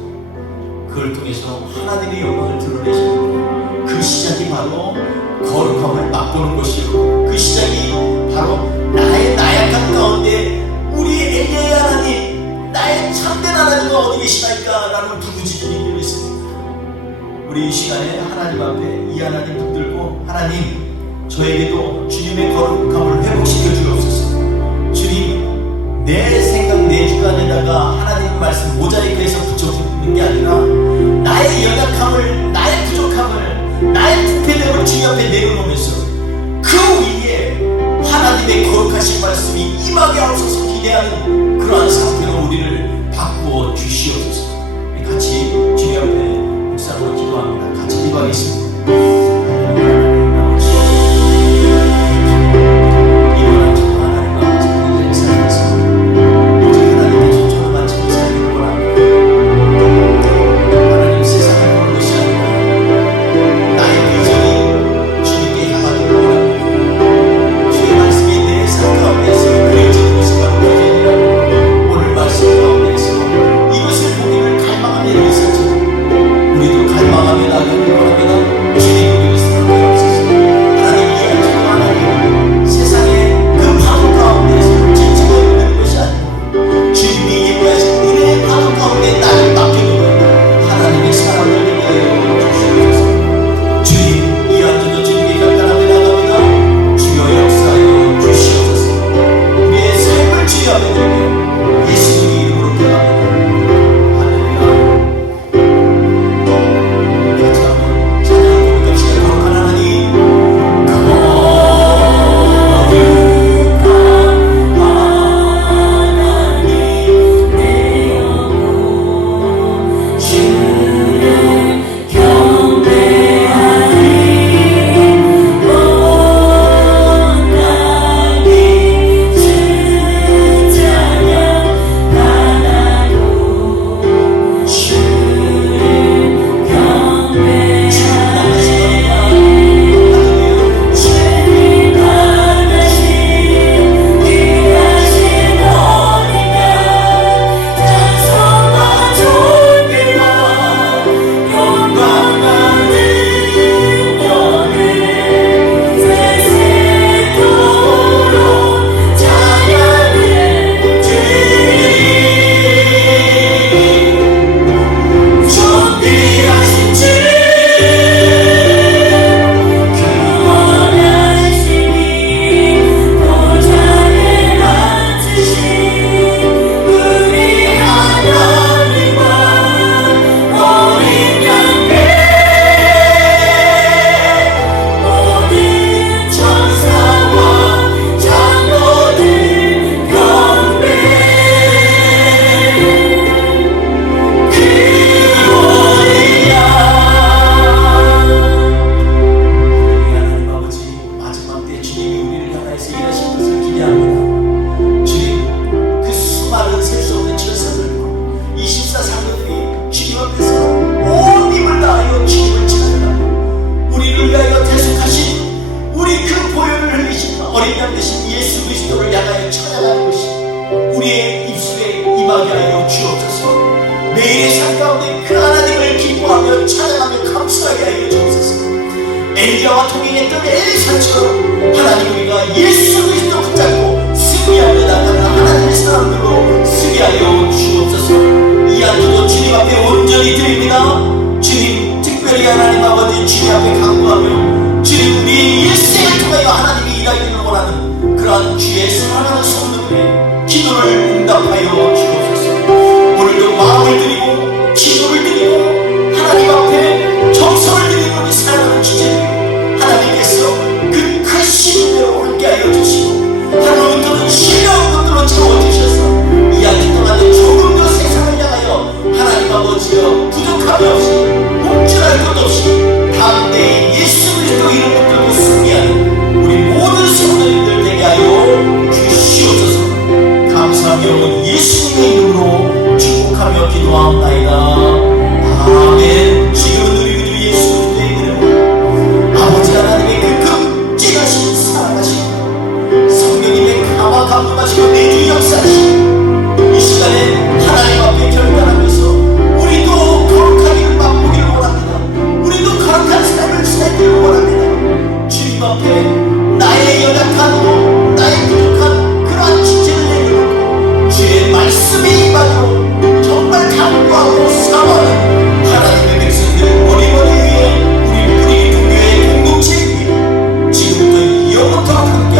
그걸 통해서 하나님의 영광을 드러내시는 그 시작이 바로 거룩함을 맛보는 것이요, 그 시작이 바로 나의 나약한 가운데 우리 엘리야의 하나님, 나의 참된 하나님은 어디 계시나이까 라는 부르짖음이 들렸습니다. 우리 이 시간에 하나님 앞에 이 하나님 붙들고, 하나님 저에게도 주님의 거룩함을 회복시켜 주옵소서. 주님, 내 생각 내 주관에다가 하나님 말씀 모자이크해서 붙여주는 게 아니라 나의 연약함을, 나의 부족함을, 나의 부패됨을 주님 앞에 내려놓으면서 그 위에 하나님의 거룩하신 말씀이 임하게 하옵소서 기대하는 그러한 상태로 우리를 바꾸어 주시옵소서. 같이 주님 앞에 묵상으로 기도합니다. 같이 기도하겠습니다. 우리도 갈망하며 나가기를 원합니다. 주님 찬양하며 감사하게 하여 주옵소서. 엘리야와 동행했던 엘리사처럼 하나님 우리가 예수 그리스도 붙잡고 승리하며 나가는 하나님의 사람들로 쓰게 하여 주옵소서. 이 안기도 주님 앞에 온전히 드립니다. 주님 특별히 하나님 아버지 주님 앞에 간구하며 주님 우리 일생을 통하여 하나님이 일하기를 원하는 그러한 주의 사랑하는 성도들의 기도를 응답하여 주옵소서. 오늘도 마음을 드리고 기도를 드리고 하나님 앞에 정성을 드리는 우리 사랑하는 주제님 하나님께서 그 크신 대로 함께하여 주시고 하루는 또는 신뢰한 것들로 채워주셔서 이 아기 동안에 조금 더 세상을 향하여 하나님 아버지여 부족함이 없이 움찔할 것 없이 담대히 예수 그리스도 이름 붙들고 승리하는 우리 모든 성도님들 되게 하여 주시옵소서. 감사하며 예수님의 이름으로 축복하며 기도하옵나이다. 아멘. 지금 우리 구주 예수 그리스도의 이름으로 아버지 하나님의 그 극진하신 사랑하신 성령님의 감화 감동하시고 내주 역사하신 이 시간에 하나님 앞에 결단하면서 우리도 거룩하기를 맛보기를 원합니다. 우리도 거룩한 삶을 살기를 원합니다. 주님 앞에 나의 연약한 나의 부족한 그러한 지체를 내려놓고 주의 말씀의 임하도록 정말 간구하고 사모하는 하나님의 백성들 머리머리 위에 우리 뿌리 동교의 공동체 위에 지금부터 영원토록